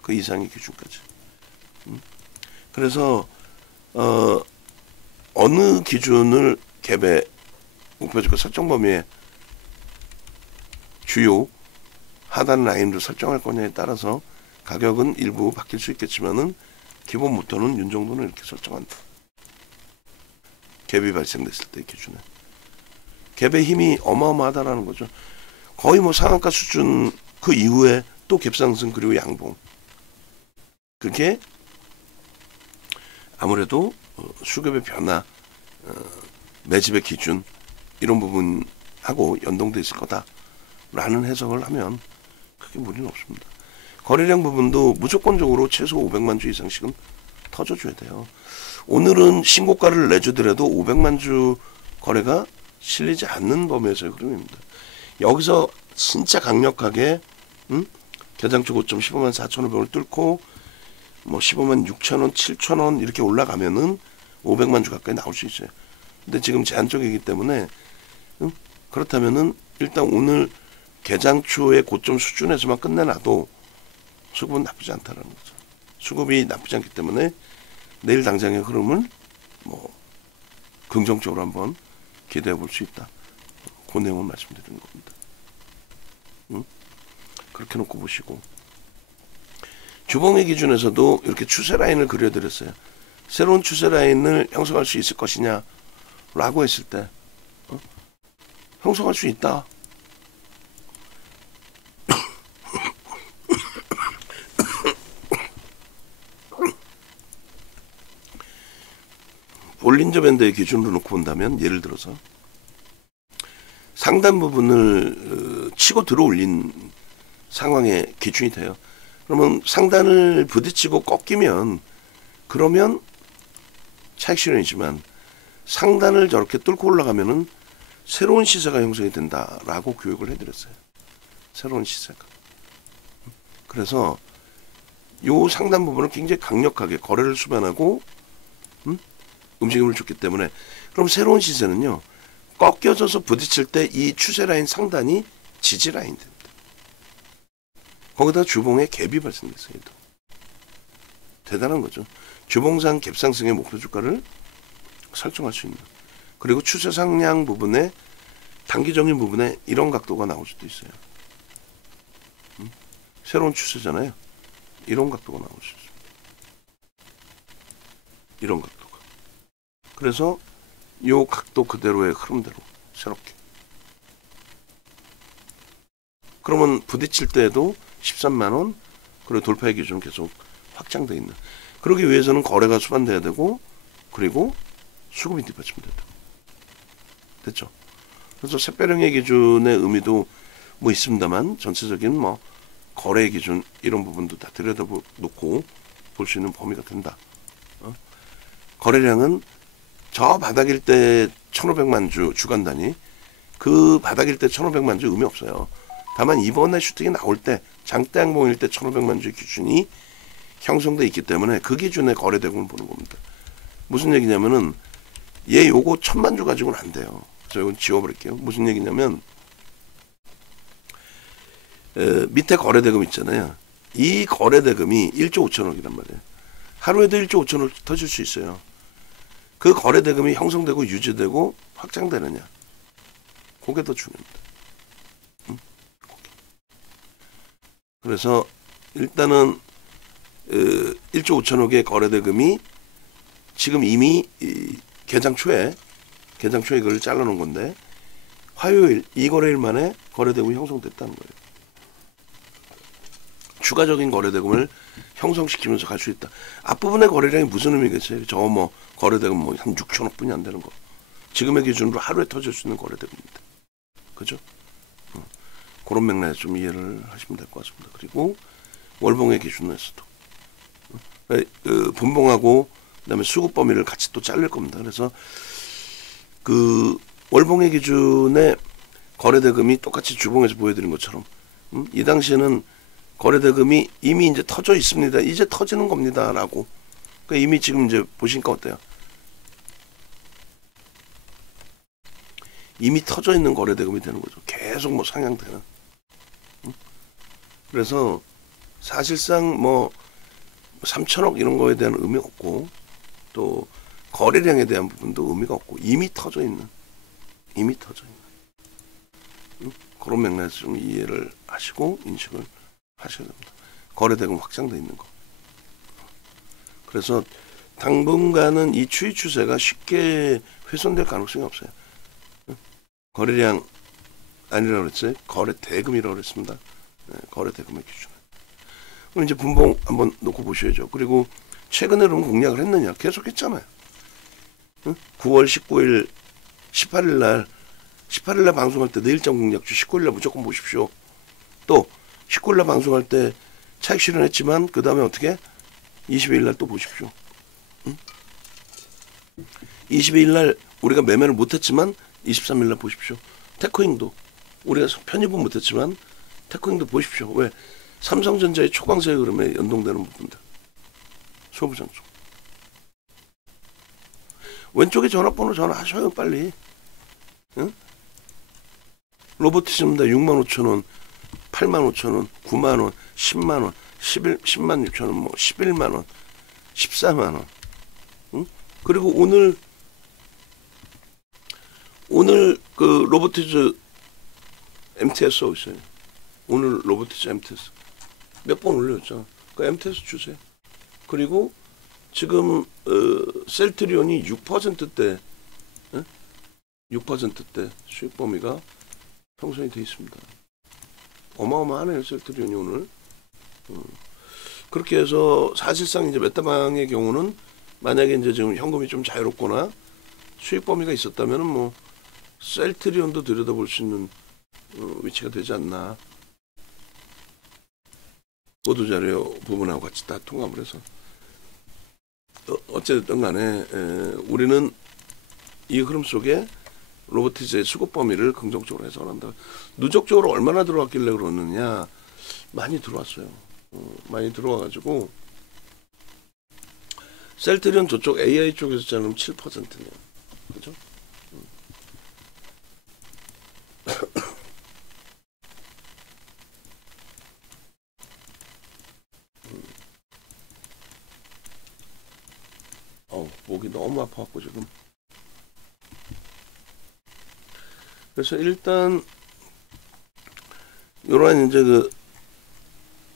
그 이상의 기준까지. 그래서 어느 기준을 갭의 목표주가 설정 범위에 주요 하단 라인으로 설정할 거냐에 따라서 가격은 일부 바뀔 수 있겠지만은 기본 모토는 윤정도는 이렇게 설정한다. 갭이 발생됐을 때 기준에. 갭의 힘이 어마어마하다라는 거죠. 거의 뭐 상한가 수준 그 이후에 또 갭상승 그리고 양봉. 그게 아무래도 수급의 변화, 매집의 기준 이런 부분하고 연동돼 있을 거다라는 해석을 하면 크게 무리는 없습니다. 거래량 부분도 무조건적으로 최소 500만 주 이상씩은 터져줘야 돼요. 오늘은 신고가를 내주더라도 500만 주 거래가 실리지 않는 범위에서의 흐름입니다. 여기서 진짜 강력하게 개장초 고점 15만 4,500원을 뚫고 뭐 15만 6천원, 7천원 이렇게 올라가면은 500만 주 가까이 나올 수 있어요. 근데 지금 제한적이기 때문에 그렇다면은 일단 오늘 개장초의 고점 수준에서만 끝내놔도 수급은 나쁘지 않다라는 거죠. 수급이 나쁘지 않기 때문에 내일 당장의 흐름을 뭐 긍정적으로 한번 기대해 볼 수 있다. 그 내용을 말씀드리는 겁니다. 그렇게 놓고 보시고 주봉의 기준에서도 이렇게 추세 라인을 그려드렸어요. 새로운 추세 라인을 형성할 수 있을 것이냐 라고 했을 때 형성할 수 있다. 볼린저 밴드의 기준으로 놓고 본다면 예를 들어서 상단 부분을 치고 들어올린 상황의 기준이 돼요. 그러면 상단을 부딪히고 꺾이면 그러면 차익 실현이지만 상단을 저렇게 뚫고 올라가면은 새로운 시세가 형성이 된다라고 교육을 해드렸어요. 새로운 시세가. 그래서 요 상단 부분을 굉장히 강력하게 거래를 수반하고 움직임을 줬기 때문에 그럼 새로운 시세는요. 꺾여져서 부딪힐 때 이 추세 라인 상단이 지지 라인 됩니다. 거기다 주봉에 갭이 발생됐어요. 대단한 거죠. 주봉상 갭상승의 목표 주가를 설정할 수 있는. 그리고 추세 상향 부분에 단기적인 부분에 이런 각도가 나올 수도 있어요. 새로운 추세잖아요. 이런 각도가 나올 수 있습니다. 이런 각도가. 그래서 요 각도 그대로의 흐름대로 새롭게. 그러면 부딪힐 때에도 13만원 그리고 돌파의 기준은 계속 확장되어 있는. 그러기 위해서는 거래가 수반돼야 되고 그리고 수급이 뒷받침돼야 되고. 됐죠? 그래서 샛별형의 기준의 의미도 뭐 있습니다만 전체적인 뭐 거래 기준 이런 부분도 다 들여다놓고 볼 수 있는 범위가 된다. 거래량은 저 바닥일 때 1,500만 주 주간 단위 그 바닥일 때 1,500만 주 의미 없어요. 다만 이번에 슈팅이 나올 때 장대 양봉일 때 1,500만 주 기준이 형성돼 있기 때문에 그 기준의 거래 대금을 보는 겁니다. 무슨 얘기냐면은 얘 요거 1,000만 주 가지고는 안 돼요. 그래서 이건 지워버릴게요. 무슨 얘기냐면 밑에 거래 대금 있잖아요. 이 거래 대금이 1조 5천억이란 말이에요. 하루에도 1조 5천억 터질 수 있어요. 그 거래 대금이 형성되고 유지되고 확장되느냐. 그게 더 중요합니다. 그래서 일단은 1조 5천억의 거래 대금이 지금 이미 개장 초에 그걸 잘라놓은 건데 화요일 이 거래일 만에 거래 대금이 형성됐다는 거예요. 추가적인 거래 대금을 형성시키면서 갈 수 있다. 앞부분의 거래량이 무슨 의미겠어요? 저 뭐 거래 대금 뭐 한 6천억 뿐이 안 되는 거. 지금의 기준으로 하루에 터질 수 있는 거래대금입니다. 그죠? 그런 맥락에서 좀 이해를 하시면 될 것 같습니다. 그리고 월봉의 기준에서도 분봉하고 그다음에 수급 범위를 같이 또 자를 겁니다. 그래서 그 월봉의 기준에 거래대금이 똑같이 주봉에서 보여드린 것처럼 이 당시에는 거래대금이 이미 이제 터져 있습니다. 이제 터지는 겁니다라고. 그러니까 이미 지금 이제 보시니까 어때요? 이미 터져 있는 거래대금이 되는 거죠. 계속 뭐 상향되는. 그래서 사실상 뭐 3천억 이런 거에 대한 의미가 없고 또 거래량에 대한 부분도 의미가 없고 이미 터져 있는 그런 맥락에서 좀 이해를 하시고 인식을 하셔야 됩니다. 거래대금 확장돼 있는 거. 그래서 당분간은 이 추이 추세가 쉽게 훼손될 가능성이 없어요. 거래량 아니라고 그랬어요. 거래대금이라고 그랬습니다. 네, 거래대금의 기준. 그럼 이제 분봉 한번 놓고 보셔야죠. 그리고 최근에 그럼 공략을 했느냐? 계속 했잖아요. 9월 19일, 18일 날 방송할 때 내일장 공략주 19일 날 무조건 보십시오. 또 19일 날 방송할 때 차익 실현했지만 그 다음에 어떻게? 22일 날 또 보십시오. 22일 날 우리가 매매를 못했지만 23일 날 보십시오. 테크잉도 우리가 편입은 못했지만 테크잉도 보십시오. 왜? 삼성전자의 초강세의 흐름에 연동되는 부분들. 소부장쪽. 왼쪽에 전화번호 전화하셔요 빨리. 응? 로보티즘입니다. 65,000원, 85,000원, 9만원, 10만원, 10만 6천원, 뭐 11만원, 14만원. 응? 그리고 오늘 그 로보티즈 MTS 오고 있어요. 오늘 로보티즈 MTS 몇 번 올렸잖아. 그 MTS 주세요. 그리고 지금 셀트리온이 6%대 6%대 수익 범위가 형성이 돼 있습니다. 어마어마하네요. 셀트리온이 오늘. 그렇게 해서 사실상 이제 메타방의 경우는 만약에 이제 지금 현금이 좀 자유롭거나 수익 범위가 있었다면은 뭐 셀트리온도 들여다볼 수 있는 위치가 되지 않나. 보도자료 부분하고 같이 다 통합을 해서 어쨌든 간에 우리는 이 흐름 속에 로보티즈의 수급 범위를 긍정적으로 해석한다. 누적적으로 얼마나 들어왔길래 그러느냐. 많이 들어왔어요. 많이 들어와가지고 셀트리온 저쪽 AI 쪽에서 자르면 7%네요. 그죠? 목이 너무 아파갖고 지금. 그래서 일단 요런 이제 그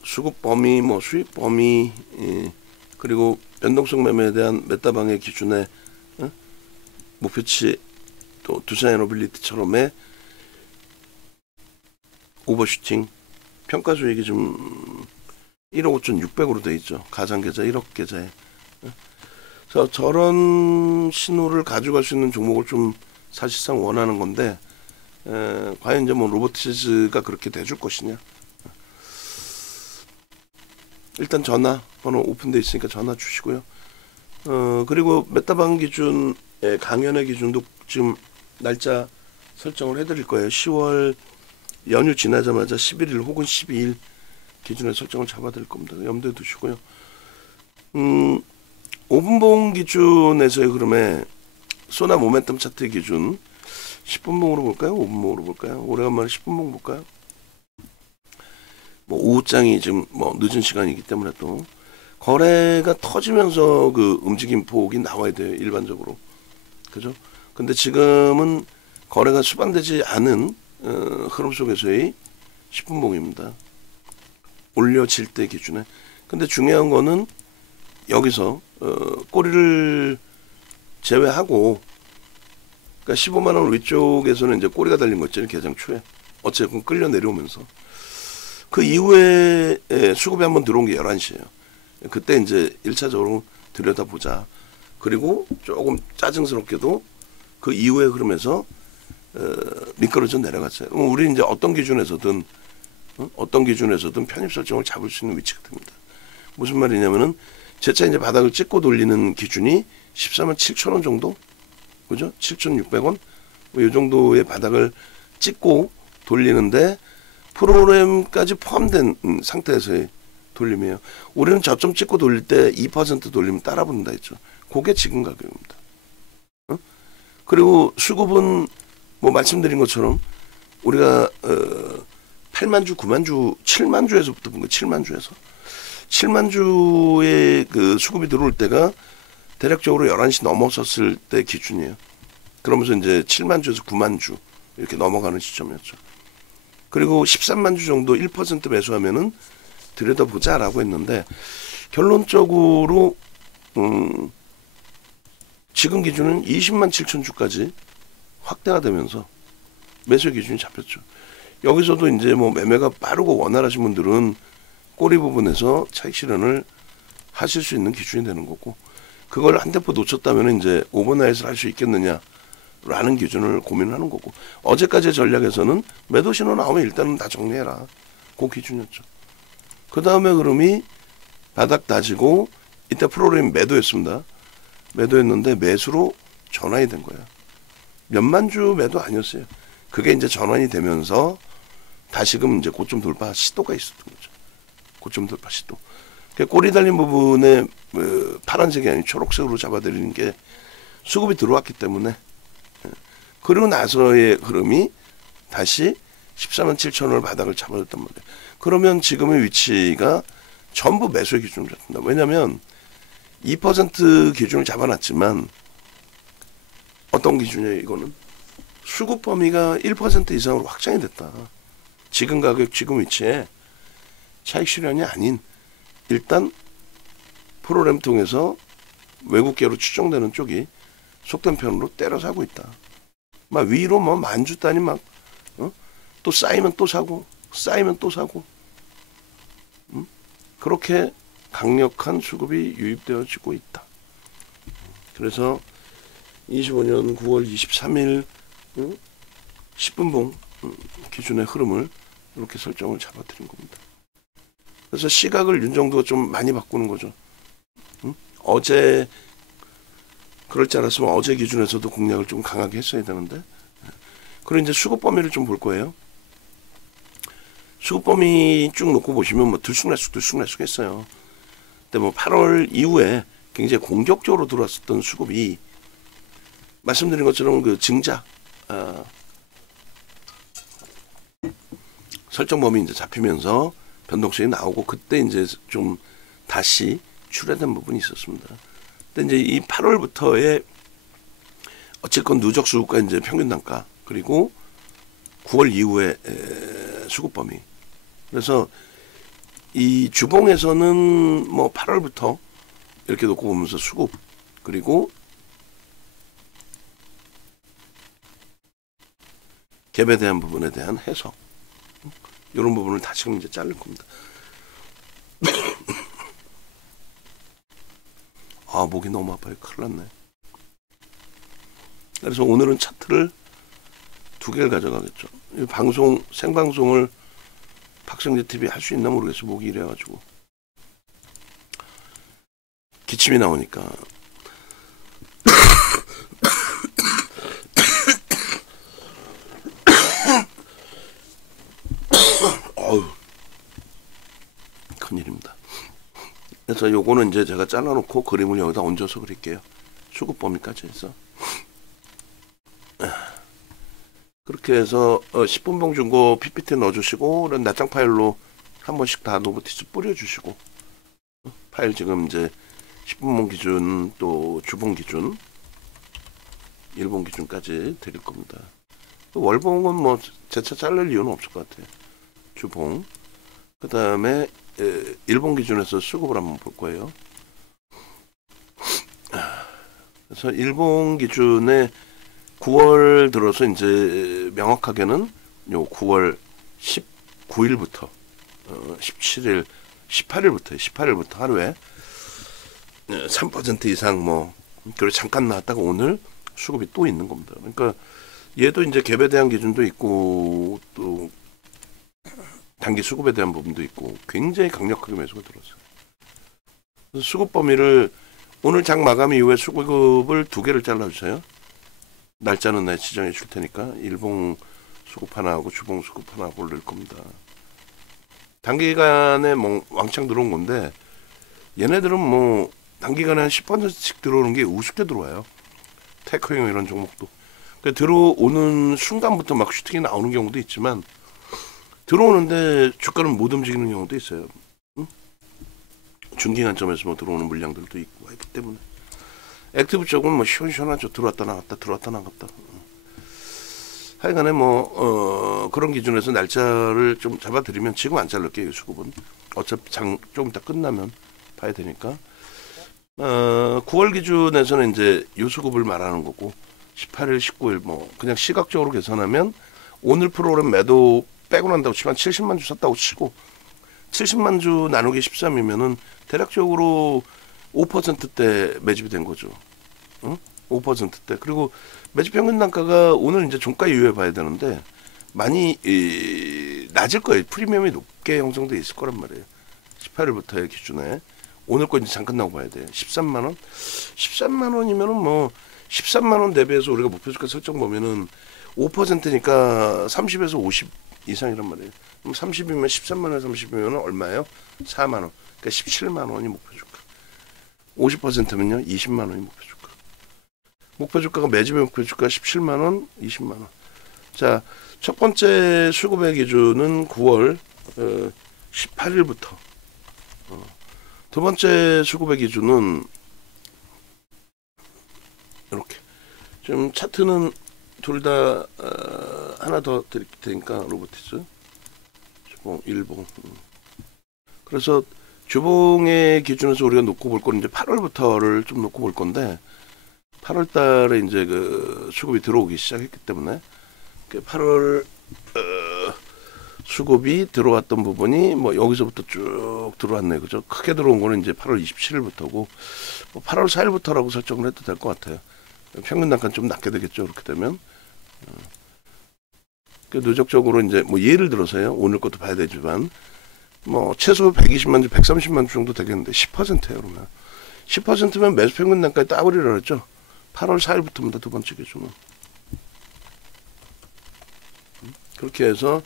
수급 범위, 뭐 수익 범위, 그리고 변동성 매매에 대한 메타방의 기준에 목표치 또 두산 에너빌리티처럼의 오버슈팅 평가 수익이 좀 1억 5,600으로 돼 있죠. 가상 계좌 1억 계좌에. 그래서 저런 신호를 가져갈 수 있는 종목을 좀 사실상 원하는 건데 과연 이제 뭐 로보티즈가 그렇게 돼줄 것이냐. 일단 전화번호 오픈돼 있으니까 전화 주시고요. 그리고 메타방 기준 강연의 기준도 지금 날짜 설정을 해드릴 거예요. 10월 연휴 지나자마자 11일 혹은 12일 기준에 설정을 잡아드릴 겁니다. 염두에 두시고요. 5분봉 기준에서의 흐름에 소나 모멘텀 차트 기준 10분봉으로 볼까요? 5분봉으로 볼까요? 오래간만에 10분봉 볼까요? 뭐 오후장이 지금 뭐 늦은 시간이기 때문에 또 거래가 터지면서 그 움직임 폭이 나와야 돼요. 일반적으로. 그죠? 근데 지금은 거래가 수반되지 않은 흐름 속에서의 10분봉입니다. 올려질 때 기준에. 근데 중요한 거는 여기서 꼬리를 제외하고 그러니까 15만원 위쪽에서는 이제 꼬리가 달린 거 있잖아요. 개장 초에. 어쨌든 끌려 내려오면서. 그 이후에 수급이 한번 들어온 게 11시예요. 그때 이제 1차적으로 들여다보자. 그리고 조금 짜증스럽게도 그 이후에 흐름에서 미끄러져 내려갔어요. 우리 이제 어떤 기준에서든 편입 설정을 잡을 수 있는 위치가 됩니다. 무슨 말이냐면은 제 차 이제 바닥을 찍고 돌리는 기준이 14만 7천 원 정도, 그죠? 7,600원 뭐 이 정도의 바닥을 찍고 돌리는데 프로그램까지 포함된 상태에서의 돌림이에요. 우리는 저점 찍고 돌릴 때 2% 돌리면 따라 붙는다 했죠. 그게 지금 가격입니다. 그리고 수급은 뭐 말씀드린 것처럼 우리가 8만 주, 9만 주, 7만 주에서부터 본 거 7만 주에서 7만 주의 그 수급이 들어올 때가 대략적으로 11시 넘어섰을 때 기준이에요. 그러면서 이제 7만 주에서 9만 주 이렇게 넘어가는 시점이었죠. 그리고 13만 주 정도 1% 매수하면은 들여다보자라고 했는데 결론적으로 지금 기준은 20만 7천 주까지 확대가 되면서 매수 기준이 잡혔죠. 여기서도 이제 뭐 매매가 빠르고 원활하신 분들은 꼬리 부분에서 차익 실현을 하실 수 있는 기준이 되는 거고, 그걸 한 대포 놓쳤다면 이제 오버나잇을 할 수 있겠느냐라는 기준을 고민하는 거고, 어제까지의 전략에서는 매도 신호 나오면 일단은 다 정리해라, 그 기준이었죠. 그 다음에 흐름이 바닥 다지고 이때 프로그램 매도했습니다. 매도했는데 매수로 전환이 된 거예요. 몇만 주 매도 아니었어요. 그게 이제 전환이 되면서 다시금 이제 고점 돌파 시도가 있었던 거죠. 고점 돌파 시도. 꼬리 달린 부분에 파란색이 아닌 초록색으로 잡아드리는 게 수급이 들어왔기 때문에, 그리고 나서의 흐름이 다시 14만 7천원을 바닥을 잡아줬단 말이에요. 그러면 지금의 위치가 전부 매수의 기준을 잡는다. 왜냐하면 2% 기준을 잡아놨지만 어떤 기준이에요? 이거는 수급 범위가 1% 이상으로 확장이 됐다. 지금 가격, 지금 위치에 차익 실현이 아닌 일단 프로그램 통해서 외국계로 추정되는 쪽이 속된 편으로 때려 사고 있다. 막 위로 뭐 만주 단위 막 또 쌓이면 또 사고, 쌓이면 또 사고, 그렇게 강력한 수급이 유입되어지고 있다. 그래서 25년 9월 23일 10분봉 기준의 흐름을 이렇게 설정을 잡아드린 겁니다. 그래서 시각을 윤정도가 좀 많이 바꾸는 거죠. 어제 그럴 줄 알았으면 어제 기준에서도 공략을 좀 강하게 했어야 되는데, 그리고 이제 수급 범위를 좀 볼 거예요. 수급 범위 쭉 놓고 보시면 뭐 들쑥날쑥 했어요. 근데 뭐 8월 이후에 굉장히 공격적으로 들어왔었던 수급이 말씀드린 것처럼 그 증자 설정 범위 이제 잡히면서 변동성이 나오고, 그때 이제 좀 다시 출회된 부분이 있었습니다. 근데 이제 이 8월부터의 어쨌건 누적 수급과 이제 평균 단가, 그리고 9월 이후에 수급 범위. 그래서 이 주봉에서는 뭐 8월부터 이렇게 놓고 보면서 수급, 그리고 갭에 대한 부분에 대한 해석, 이런 부분을 다시금 이제 자를 겁니다. 아, 목이 너무 아파요. 큰일 났네. 그래서 오늘은 차트를 2개를 가져가겠죠. 이 방송, 생방송을 박성재 TV 할 수 있나 모르겠어. 목이 이래가지고. 기침이 나오니까. 어우, 큰일입니다. 그래서 요거는 이제 제가 잘라놓고 그림을 여기다 얹어서 그릴게요. 수급 범위까지 해서. 그렇게 해서 10분봉 중고 PPT 넣어주시고, 낱장 파일로 한 번씩 다 노보티스 뿌려주시고, 파일 지금 이제 10분봉 기준, 또 주봉 기준, 일봉 기준까지 드릴 겁니다. 월봉은 뭐 제 차 자를 이유는 없을 것 같아요. 주봉. 그 다음에 일봉 기준에서 수급을 한번 볼 거예요. 그래서 일봉 기준에 9월 들어서 이제 명확하게는 요 9월 19일부터 17일, 18일부터 하루에 3% 이상 뭐, 그리고 잠깐 나왔다가 오늘 수급이 또 있는 겁니다. 그러니까 얘도 이제 갭에 대한 기준도 있고 또 단기 수급에 대한 부분도 있고 굉장히 강력하게 매수가 들어왔어요. 그래서 수급 범위를 오늘 장 마감 이후에 수급을 2개를 잘라주세요. 날짜는 내 지정해 줄 테니까 일봉 수급 하나 하고 주봉 수급 하나 올릴 겁니다. 단기간에 뭐 왕창 들어온 건데 얘네들은 뭐 단기간에 한 10%씩 들어오는 게 우습게 들어와요. 테크형 이런 종목도. 그러니까 들어오는 순간부터 막 슈팅이 나오는 경우도 있지만 들어오는데 주가는 못 움직이는 경우도 있어요. 응? 중기관점에서 뭐 들어오는 물량들도 있고 하기 때문에 액티브 쪽은 뭐 시원시원하죠. 들어왔다 나갔다 들어왔다 나갔다. 하여간에 뭐 그런 기준에서 날짜를 좀 잡아드리면 지금 안 자를게요. 수급은 어차피 장 좀 이따 끝나면 봐야 되니까 9월 기준에서는 이제 요 수급을 말하는 거고 18일 19일 뭐 그냥 시각적으로 계산하면 오늘 프로그램 매도 빼고 난다고 치면 70만 주 샀다고 치고 70만 주 나누기 13이면은 대략적으로 5%대 매집이 된 거죠. 응? 5%대. 그리고 매집 평균 단가가 오늘 이제 종가 이후에 봐야 되는데 많이 낮을 거예요. 프리미엄이 높게 형성돼 있을 거란 말이에요. 18일부터의 기준에 오늘 거 이제 잠깐 나고 봐야 돼요. 13만 원, 13만 원이면은 뭐 13만 원 대비해서 우리가 목표주가 설정 보면은 5%니까 30에서 50 이상이란 말이에요. 그럼 30이면 13만 원, 30이면 얼마예요? 4만 원. 그러니까 17만 원이 목표주가. 50%면요 20만 원이 목표주가. 목표주가가 매집의 목표주가 17만 원, 20만 원. 자, 첫 번째 수급의 기준은 9월 18일부터. 두 번째 수급의 기준은 이렇게. 지금 차트는 둘 다 하나 더 드릴 테니까 로보티스 주봉, 일봉. 그래서 주봉의 기준에서 우리가 놓고 볼 건 이제 8월부터를 좀 놓고 볼 건데 8월 달에 이제 그 수급이 들어오기 시작했기 때문에 8월 수급이 들어왔던 부분이 뭐 여기서부터 쭉 들어왔네요. 그죠? 크게 들어온 거는 이제 8월 27일부터고 뭐 8월 4일부터라고 설정을 해도 될 것 같아요. 평균 단가는 좀 낮게 되겠죠. 그렇게 되면. 누적적으로 이제 뭐 예를 들어서요. 오늘 것도 봐야 되지만 뭐 최소 120만 주, 130만 주 정도 되겠는데 10%예요. 그러면 10%면 매수 평균 단가에 따버리라 그랬죠. 8월 4일부터입니다. 두 번째 기준은. 그렇게 해서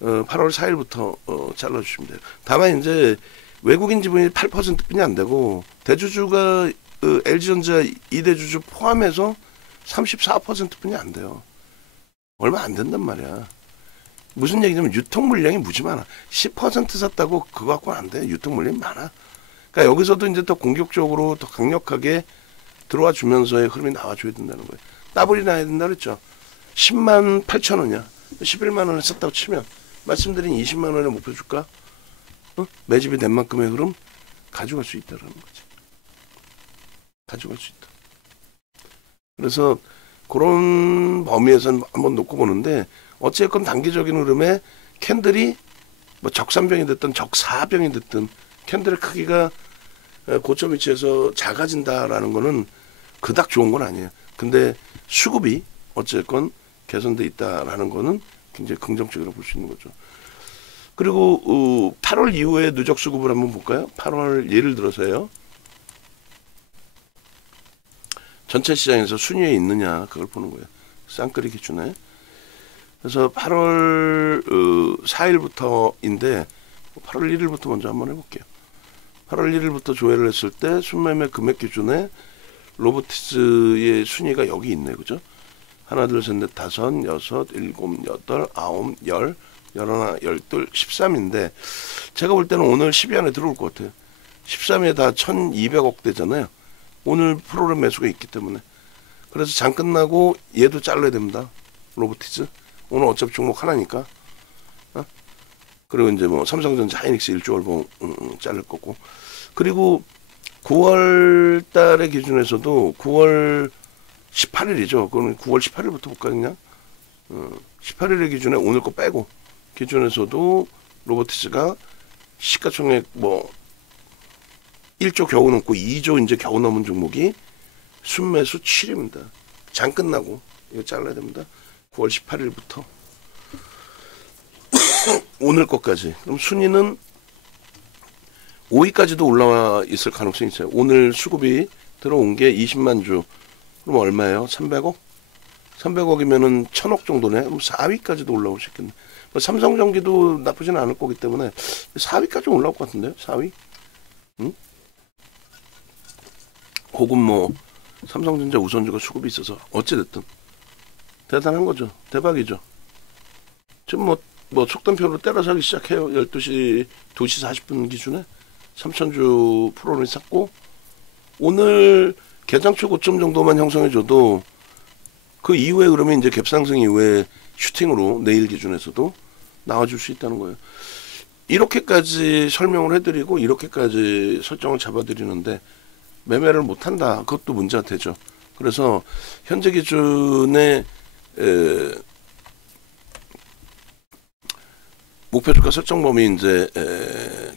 8월 4일부터 잘라주시면 돼요. 다만 이제 외국인 지분이 8%뿐이 안 되고 대주주가 LG전자 2대주주 포함해서 34%뿐이 안 돼요. 얼마 안 된단 말이야. 무슨 얘기냐면 유통 물량이 무지 많아. 10% 샀다고 그거 갖고는 안 돼. 유통 물량이 많아. 그러니까 여기서도 이제 더 공격적으로 더 강력하게 들어와 주면서의 흐름이 나와줘야 된다는 거예요. 따블이 나야 된다 그랬죠. 10만 8천 원이야. 11만 원을 샀다고 치면 말씀드린 20만 원의 목표 주가 매집이 된 만큼의 흐름 가져갈 수 있다는 거지. 가져갈 수 있다. 그래서 그런 범위에서는 한번 놓고 보는데 어쨌건 단기적인 흐름에 캔들이 뭐 적산병이 됐든 적사병이 됐든 캔들의 크기가 고점 위치에서 작아진다라는 거는 그닥 좋은 건 아니에요. 근데 수급이 어쨌건 개선돼 있다라는 거는 굉장히 긍정적으로 볼 수 있는 거죠. 그리고 8월 이후에 누적 수급을 한번 볼까요? 8월 예를 들어서요. 전체 시장에서 순위에 있느냐 그걸 보는 거예요. 쌍끌이 기준에. 그래서 8월 4일부터인데 8월 1일부터 먼저 한번 해볼게요. 8월 1일부터 조회를 했을 때 순매매 금액 기준에 로보티스의 순위가 여기 있네요. 그죠? 하나, 둘, 셋, 넷, 다섯, 여섯, 일곱, 여덟, 아홉, 열, 열하나, 열둘, 13인데 제가 볼 때는 오늘 10위 안에 들어올 것 같아요. 13위에 다 1200억대잖아요. 오늘 프로그램 매수가 있기 때문에. 그래서 장 끝나고 얘도 잘라야 됩니다. 로보티스. 오늘 어차피 종목 하나니까. 그리고 이제 뭐 삼성전자, 하이닉스 1조 월봉 자를 거고. 그리고 9월 달의 기준에서도 9월 18일이죠. 그러면 9월 18일부터 볼까요, 그냥? 18일의 기준에 오늘 거 빼고 기준에서도 로보티스가 시가총액 뭐 1조 겨우 넘고 2조 이제 겨우 넘은 종목이 순매수 7입니다. 장 끝나고 이거 잘라야 됩니다. 9월 18일부터 오늘 것까지. 그럼 순위는 5위까지도 올라와 있을 가능성이 있어요. 오늘 수급이 들어온 게 20만 주. 그럼 얼마예요? 300억? 300억이면은 1000억 정도네. 그럼 4위까지도 올라올 수 있겠네. 뭐 삼성전기도 나쁘지는 않을 거기 때문에 4위까지 올라올 것 같은데요? 4위? 응? 혹은 뭐 삼성전자 우선주가 수급이 있어서 어찌됐든 대단한 거죠. 대박이죠. 지금 뭐 속단표로 때려서 하기 시작해요. 12시 2시 40분 기준에 3,000주 프로를 샀고 오늘 개장초 고점 정도만 형성해줘도 그 이후에 그러면 이제 갭상승 이후에 슈팅으로 내일 기준에서도 나와줄 수 있다는 거예요. 이렇게까지 설명을 해드리고 이렇게까지 설정을 잡아드리는데 매매를 못한다. 그것도 문제가 되죠. 그래서 현재 기준에 목표 주가 설정 범위 이제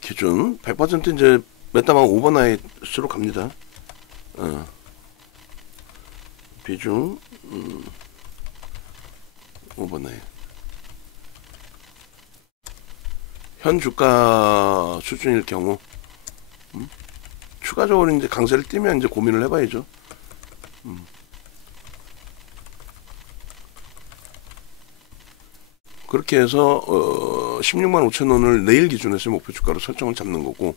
기준 100% 이제 메타망 오버나잇으로 갑니다. 비중 오버나잇. 현 주가 수준일 경우 추가적으로 이제 강세를 띄면 이제 고민을 해봐야죠. 그렇게 해서 16만 5천 원을 내일 기준에서 목표 주가로 설정을 잡는 거고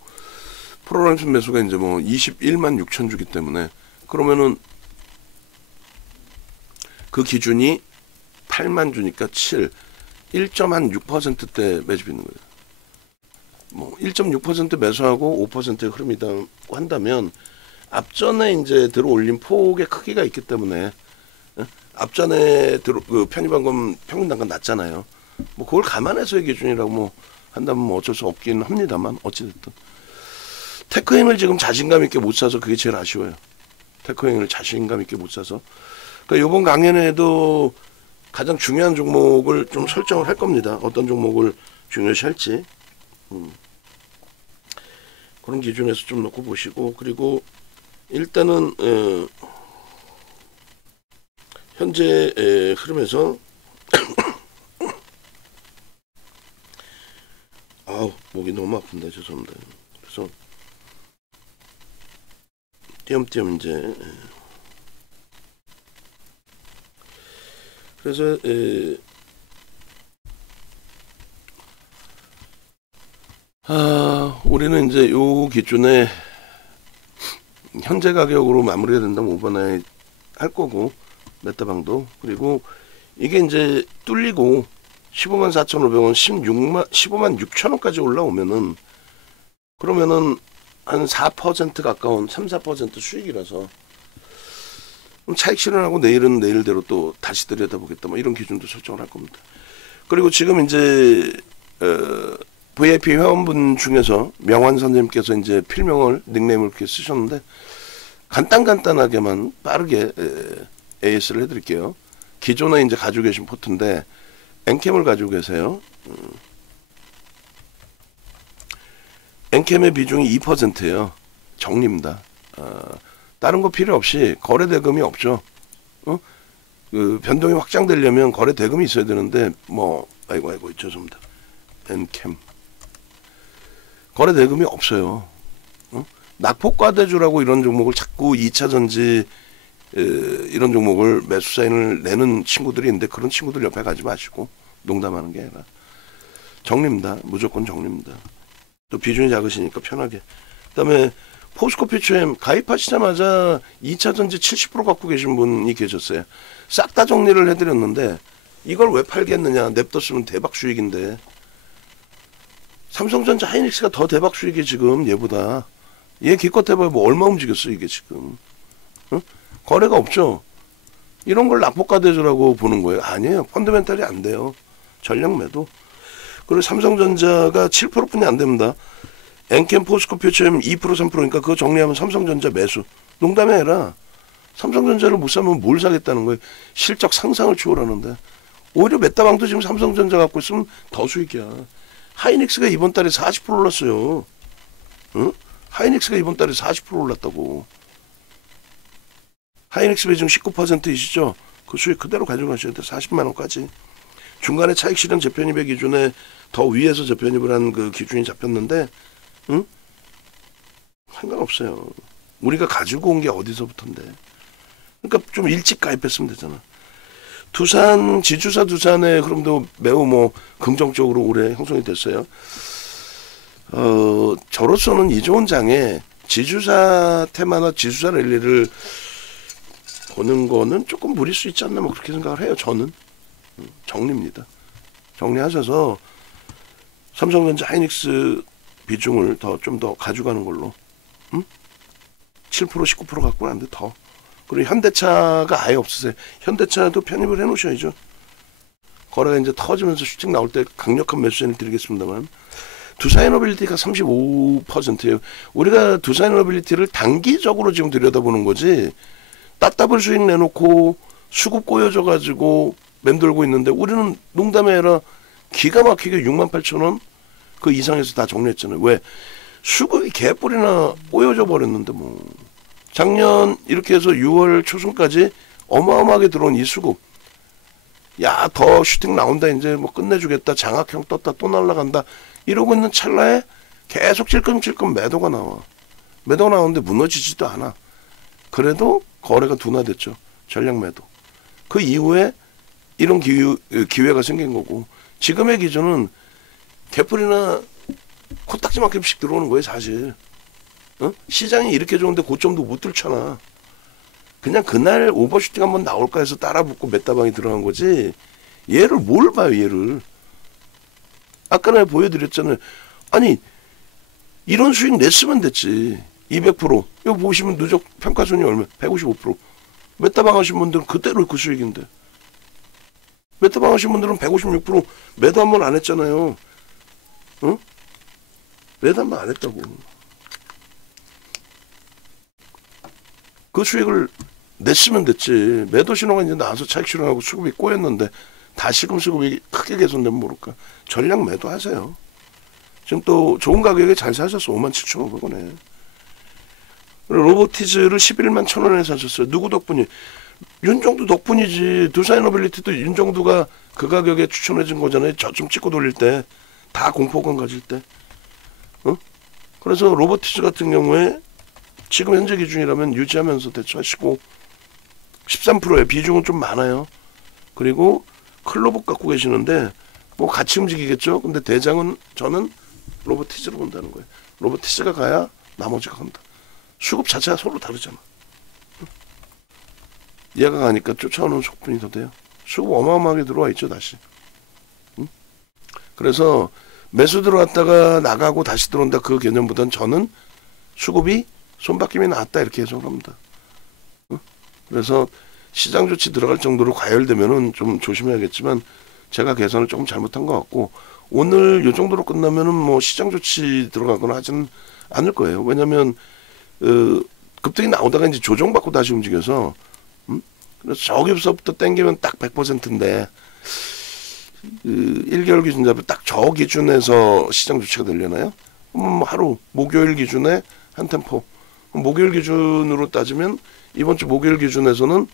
프로라이트 매수가 이제 뭐 21만 6천 주기 때문에 그러면은 그 기준이 8만 주니까 7, 1.6%대 매집이 있는 거예요. 뭐 1.6% 매수하고 5%의 흐름이다 한다면 앞전에 이제 들어올린 폭의 크기가 있기 때문에 앞전에 그 편입한건 평균 단가 낮잖아요. 뭐 그걸 감안해서의 기준이라고 뭐 한다면 뭐 어쩔 수 없긴 합니다만 어찌됐든 테크행을 지금 자신감 있게 못 사서 그게 제일 아쉬워요. 테크행을 자신감 있게 못 사서. 그러니까 이번 강연에도 가장 중요한 종목을 좀 설정을 할 겁니다. 어떤 종목을 중요시 할지. 그런 기준에서 좀 놓고 보시고 그리고 일단은 현재 흐름에서 아우 목이 너무 아픈데 죄송합니다. 그래서 띄엄띄엄 이제 그래서 우리는 이제 요 기준에 현재 가격으로 마무리가 된다면 오버나잇 할 거고 메타방도 그리고 이게 이제 뚫리고 15만 4,500원 15만 6천 원까지 올라오면은 그러면은 한 4% 가까운 3, 4% 수익이라서 차익 실현하고 내일은 내일대로 또 다시 들여다보겠다 뭐 이런 기준도 설정을 할 겁니다. 그리고 지금 이제 VIP 회원분 중에서 명환 선생님께서 이제 필명을 닉네임을 이렇게 쓰셨는데 간단하게만 빠르게 AS를 해드릴게요. 기존에 이제 가지고 계신 포트인데 엔캠을 가지고 계세요. 엔캠의 비중이 2%예요. 정리입니다. 다른 거 필요 없이 거래 대금이 없죠. 그 변동이 확장되려면 거래 대금이 있어야 되는데 뭐 아이고 죄송합니다. 엔캠 거래 대금이 없어요. 낙폭과대주라고 이런 종목을 자꾸 2차 전지 이런 종목을 매수 사인을 내는 친구들이 있는데 그런 친구들 옆에 가지 마시고 농담하는 게 아니라 정리입니다. 무조건 정리입니다. 또 비중이 작으시니까 편하게. 그다음에 포스코 피추엠 가입하시자마자 2차 전지 70% 갖고 계신 분이 계셨어요. 싹 다 정리를 해드렸는데 이걸 왜 팔겠느냐. 냅뒀으면 대박 수익인데 삼성전자 하이닉스가 더 대박 수익이 지금 얘보다. 얘 기껏 해봐야 뭐 얼마 움직였어 이게 지금. 거래가 없죠. 이런 걸 낙폭과대주라고 보는 거예요. 아니에요. 펀더멘탈이 안 돼요. 전력 매도. 그리고 삼성전자가 7%뿐이 안 됩니다. 엔캠 포스코 퓨처엠 2% 3%니까 그거 정리하면 삼성전자 매수. 농담이 아니라 삼성전자를 못 사면 뭘 사겠다는 거예요. 실적 상상을 초월하는데. 오히려 메타방도 지금 삼성전자 갖고 있으면 더 수익이야. 하이닉스가 이번 달에 40% 올랐어요. 응? 하이닉스가 이번 달에 40% 올랐다고. 하이닉스 비중 19%이시죠? 그 수익 그대로 가져가셔야 돼. 40만 원까지. 중간에 차익 실현 재편입의 기준에 더 위에서 재편입을 한 그 기준이 잡혔는데, 응? 상관없어요. 우리가 가지고 온 게 어디서부터인데. 그러니까 좀 일찍 가입했으면 되잖아. 두산, 지주사 두산의 흐름도 매우 뭐 긍정적으로 올해 형성이 됐어요. 저로서는 이좋은 장에 지주사 테마나 지주사 랠리를 보는 거는 조금 무리일 수 있지 않나 뭐 그렇게 생각을 해요. 저는. 정리입니다. 정리하셔서 삼성전자 하이닉스 비중을 좀 더 가져가는 걸로. 7% 19% 갖고는 안 돼. 더. 그리고 현대차가 아예 없으세요. 현대차도 편입을 해놓으셔야죠. 거래가 이제 터지면서 슈팅 나올 때 강력한 매수세를 드리겠습니다만, 두산에너빌리티가 35%예요. 우리가 두산에너빌리티를 단기적으로 지금 들여다보는 거지, 따따블 수익 내놓고 수급 꼬여져가지고 맴돌고 있는데, 우리는 농담이 아니라 기가 막히게 68,000원 그 이상에서 다 정리했잖아요. 왜? 수급이 개뿔이나 꼬여져 버렸는데 뭐. 작년 이렇게 해서 6월 초순까지 어마어마하게 들어온 이 수급. 야, 더 슈팅 나온다. 이제 뭐 끝내주겠다. 장학형 떴다. 또 날아간다. 이러고 있는 찰나에 계속 찔끔찔끔 매도가 나와. 매도가 나오는데 무너지지도 않아. 그래도 거래가 둔화됐죠. 전략 매도. 그 이후에 이런 기회가 생긴 거고, 지금의 기준은 개뿔이나 코딱지만큼씩 들어오는 거예요, 사실. 시장이 이렇게 좋은데 고점도 못 뚫잖아. 그냥 그날 오버슈팅 한번 나올까 해서 따라붙고 메타방이 들어간 거지. 얘를 뭘 봐요, 얘를. 아까 내가 보여드렸잖아요. 아니, 이런 수익 냈으면 됐지. 200%. 이거 보시면 누적 평가손이 얼마? 155%. 메타방 하신 분들은 그대로 그 수익인데. 메타방 하신 분들은 156% 매도 한 번 안 했잖아요. 매도 한 번 안 했다고. 그 수익을 냈으면 됐지. 매도 신호가 이제 나와서 차익 실현하고 수급이 꼬였는데 다시금 수급이 크게 개선되면 모를까. 전략 매도 하세요. 지금 또 좋은 가격에 잘 사셨어. 57,500원에. 로보티즈를 11만 1,000원에 사셨어요. 누구 덕분이? 윤정두 덕분이지. 두산에너빌리티도 윤정두가 그 가격에 추천해 준 거잖아요. 저점 찍고 돌릴 때. 다 공포감 가질 때. 그래서 로보티즈 같은 경우에 지금 현재 기준이라면 유지하면서 대처하시고, 13%의 비중은 좀 많아요. 그리고 클로복 갖고 계시는데 뭐 같이 움직이겠죠. 근데 대장은 저는 로보티즈로 본다는 거예요. 로보티즈가 가야 나머지가 간다. 수급 자체가 서로 다르잖아. 얘가 가니까 쫓아오는 속분이 더 돼요. 수급 어마어마하게 들어와 있죠, 다시. 그래서 매수 들어왔다가 나가고 다시 들어온다 그 개념보다는 저는 수급이 손바뀜이 나왔다 이렇게 해석합니다. 그래서 시장 조치 들어갈 정도로 과열되면은 좀 조심해야겠지만, 제가 계산을 조금 잘못한 것 같고, 오늘 요 정도로 끝나면은 뭐 시장 조치 들어가거나 하지는 않을 거예요. 왜냐면 급등이 나오다가 이제 조정받고 다시 움직여서, 그래서 저기서부터 땡기면 딱 100%인데 1개월 기준 잡으면 딱 저 기준에서 시장 조치가 되려나요? 하루 목요일 기준에 한 템포. 목요일 기준으로 따지면 이번 주 목요일 기준에서는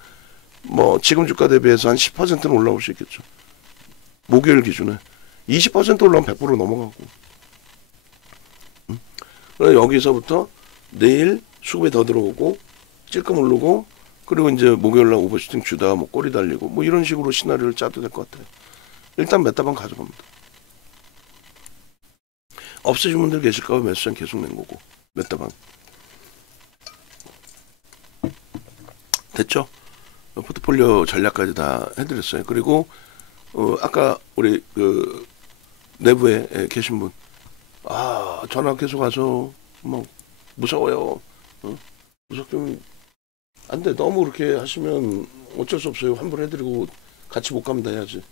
뭐 지금 주가 대비해서 한 10%는 올라올 수 있겠죠. 목요일 기준에 20% 올라오면 100% 넘어가고. 그래서 여기서부터 내일 수급이 더 들어오고 찔끔 오르고, 그리고 이제 목요일 날 오버슈팅 주다가 뭐 꼬리 달리고 뭐 이런 식으로 시나리오를 짜도 될 것 같아요. 일단 메타방 가져갑니다. 없으신 분들 계실까 봐 매수장 계속 낸 거고. 메타방 됐죠? 포트폴리오 전략까지 다 해드렸어요. 그리고 아까 우리 그 내부에 계신 분, 전화 계속 와서 뭐 무서워요. 무섭좀 안 돼. 너무 그렇게 하시면 어쩔 수 없어요. 환불해드리고 같이 못 갑니다 해야지.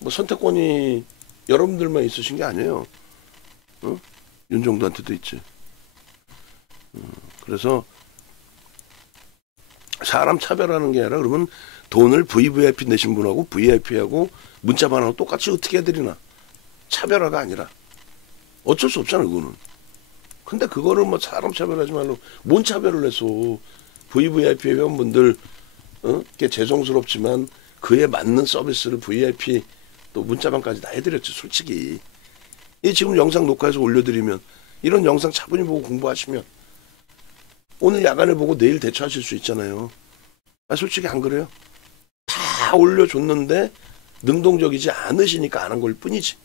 뭐 선택권이 여러분들만 있으신 게 아니에요. 윤정도한테도 있지. 그래서 사람 차별하는 게 아니라, 그러면 돈을 VVIP 내신 분하고 VIP하고 문자반하고 똑같이 어떻게 해드리나. 차별화가 아니라. 어쩔 수 없잖아, 그거는. 근데 그거를 뭐 사람 차별하지 말고 뭔 차별을 했어. VVIP 회원분들 게 죄송스럽지만 그에 맞는 서비스를 VIP 또 문자방까지 다 해드렸죠. 솔직히 이 지금 영상 녹화해서 올려드리면 이런 영상 차분히 보고 공부하시면 오늘 야간에 보고 내일 대처하실 수 있잖아요. 솔직히 안 그래요? 다 올려줬는데 능동적이지 않으시니까 안 한 걸 뿐이지.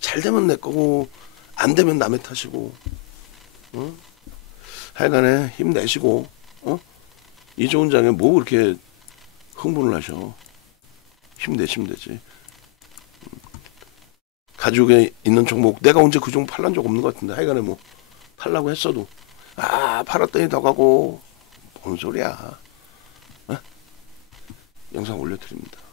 잘 되면 내 거고 안 되면 남의 탓이고. 하여간에 힘내시고 이 좋은 장에 뭐 그렇게 흥분을 하셔. 힘내시면 되지. 가지고 있는 종목 내가 언제 그 종목 팔란 적 없는 것 같은데 하여간에 뭐 팔라고 했어도 팔았더니 더 가고 뭔 소리야. 영상 올려드립니다.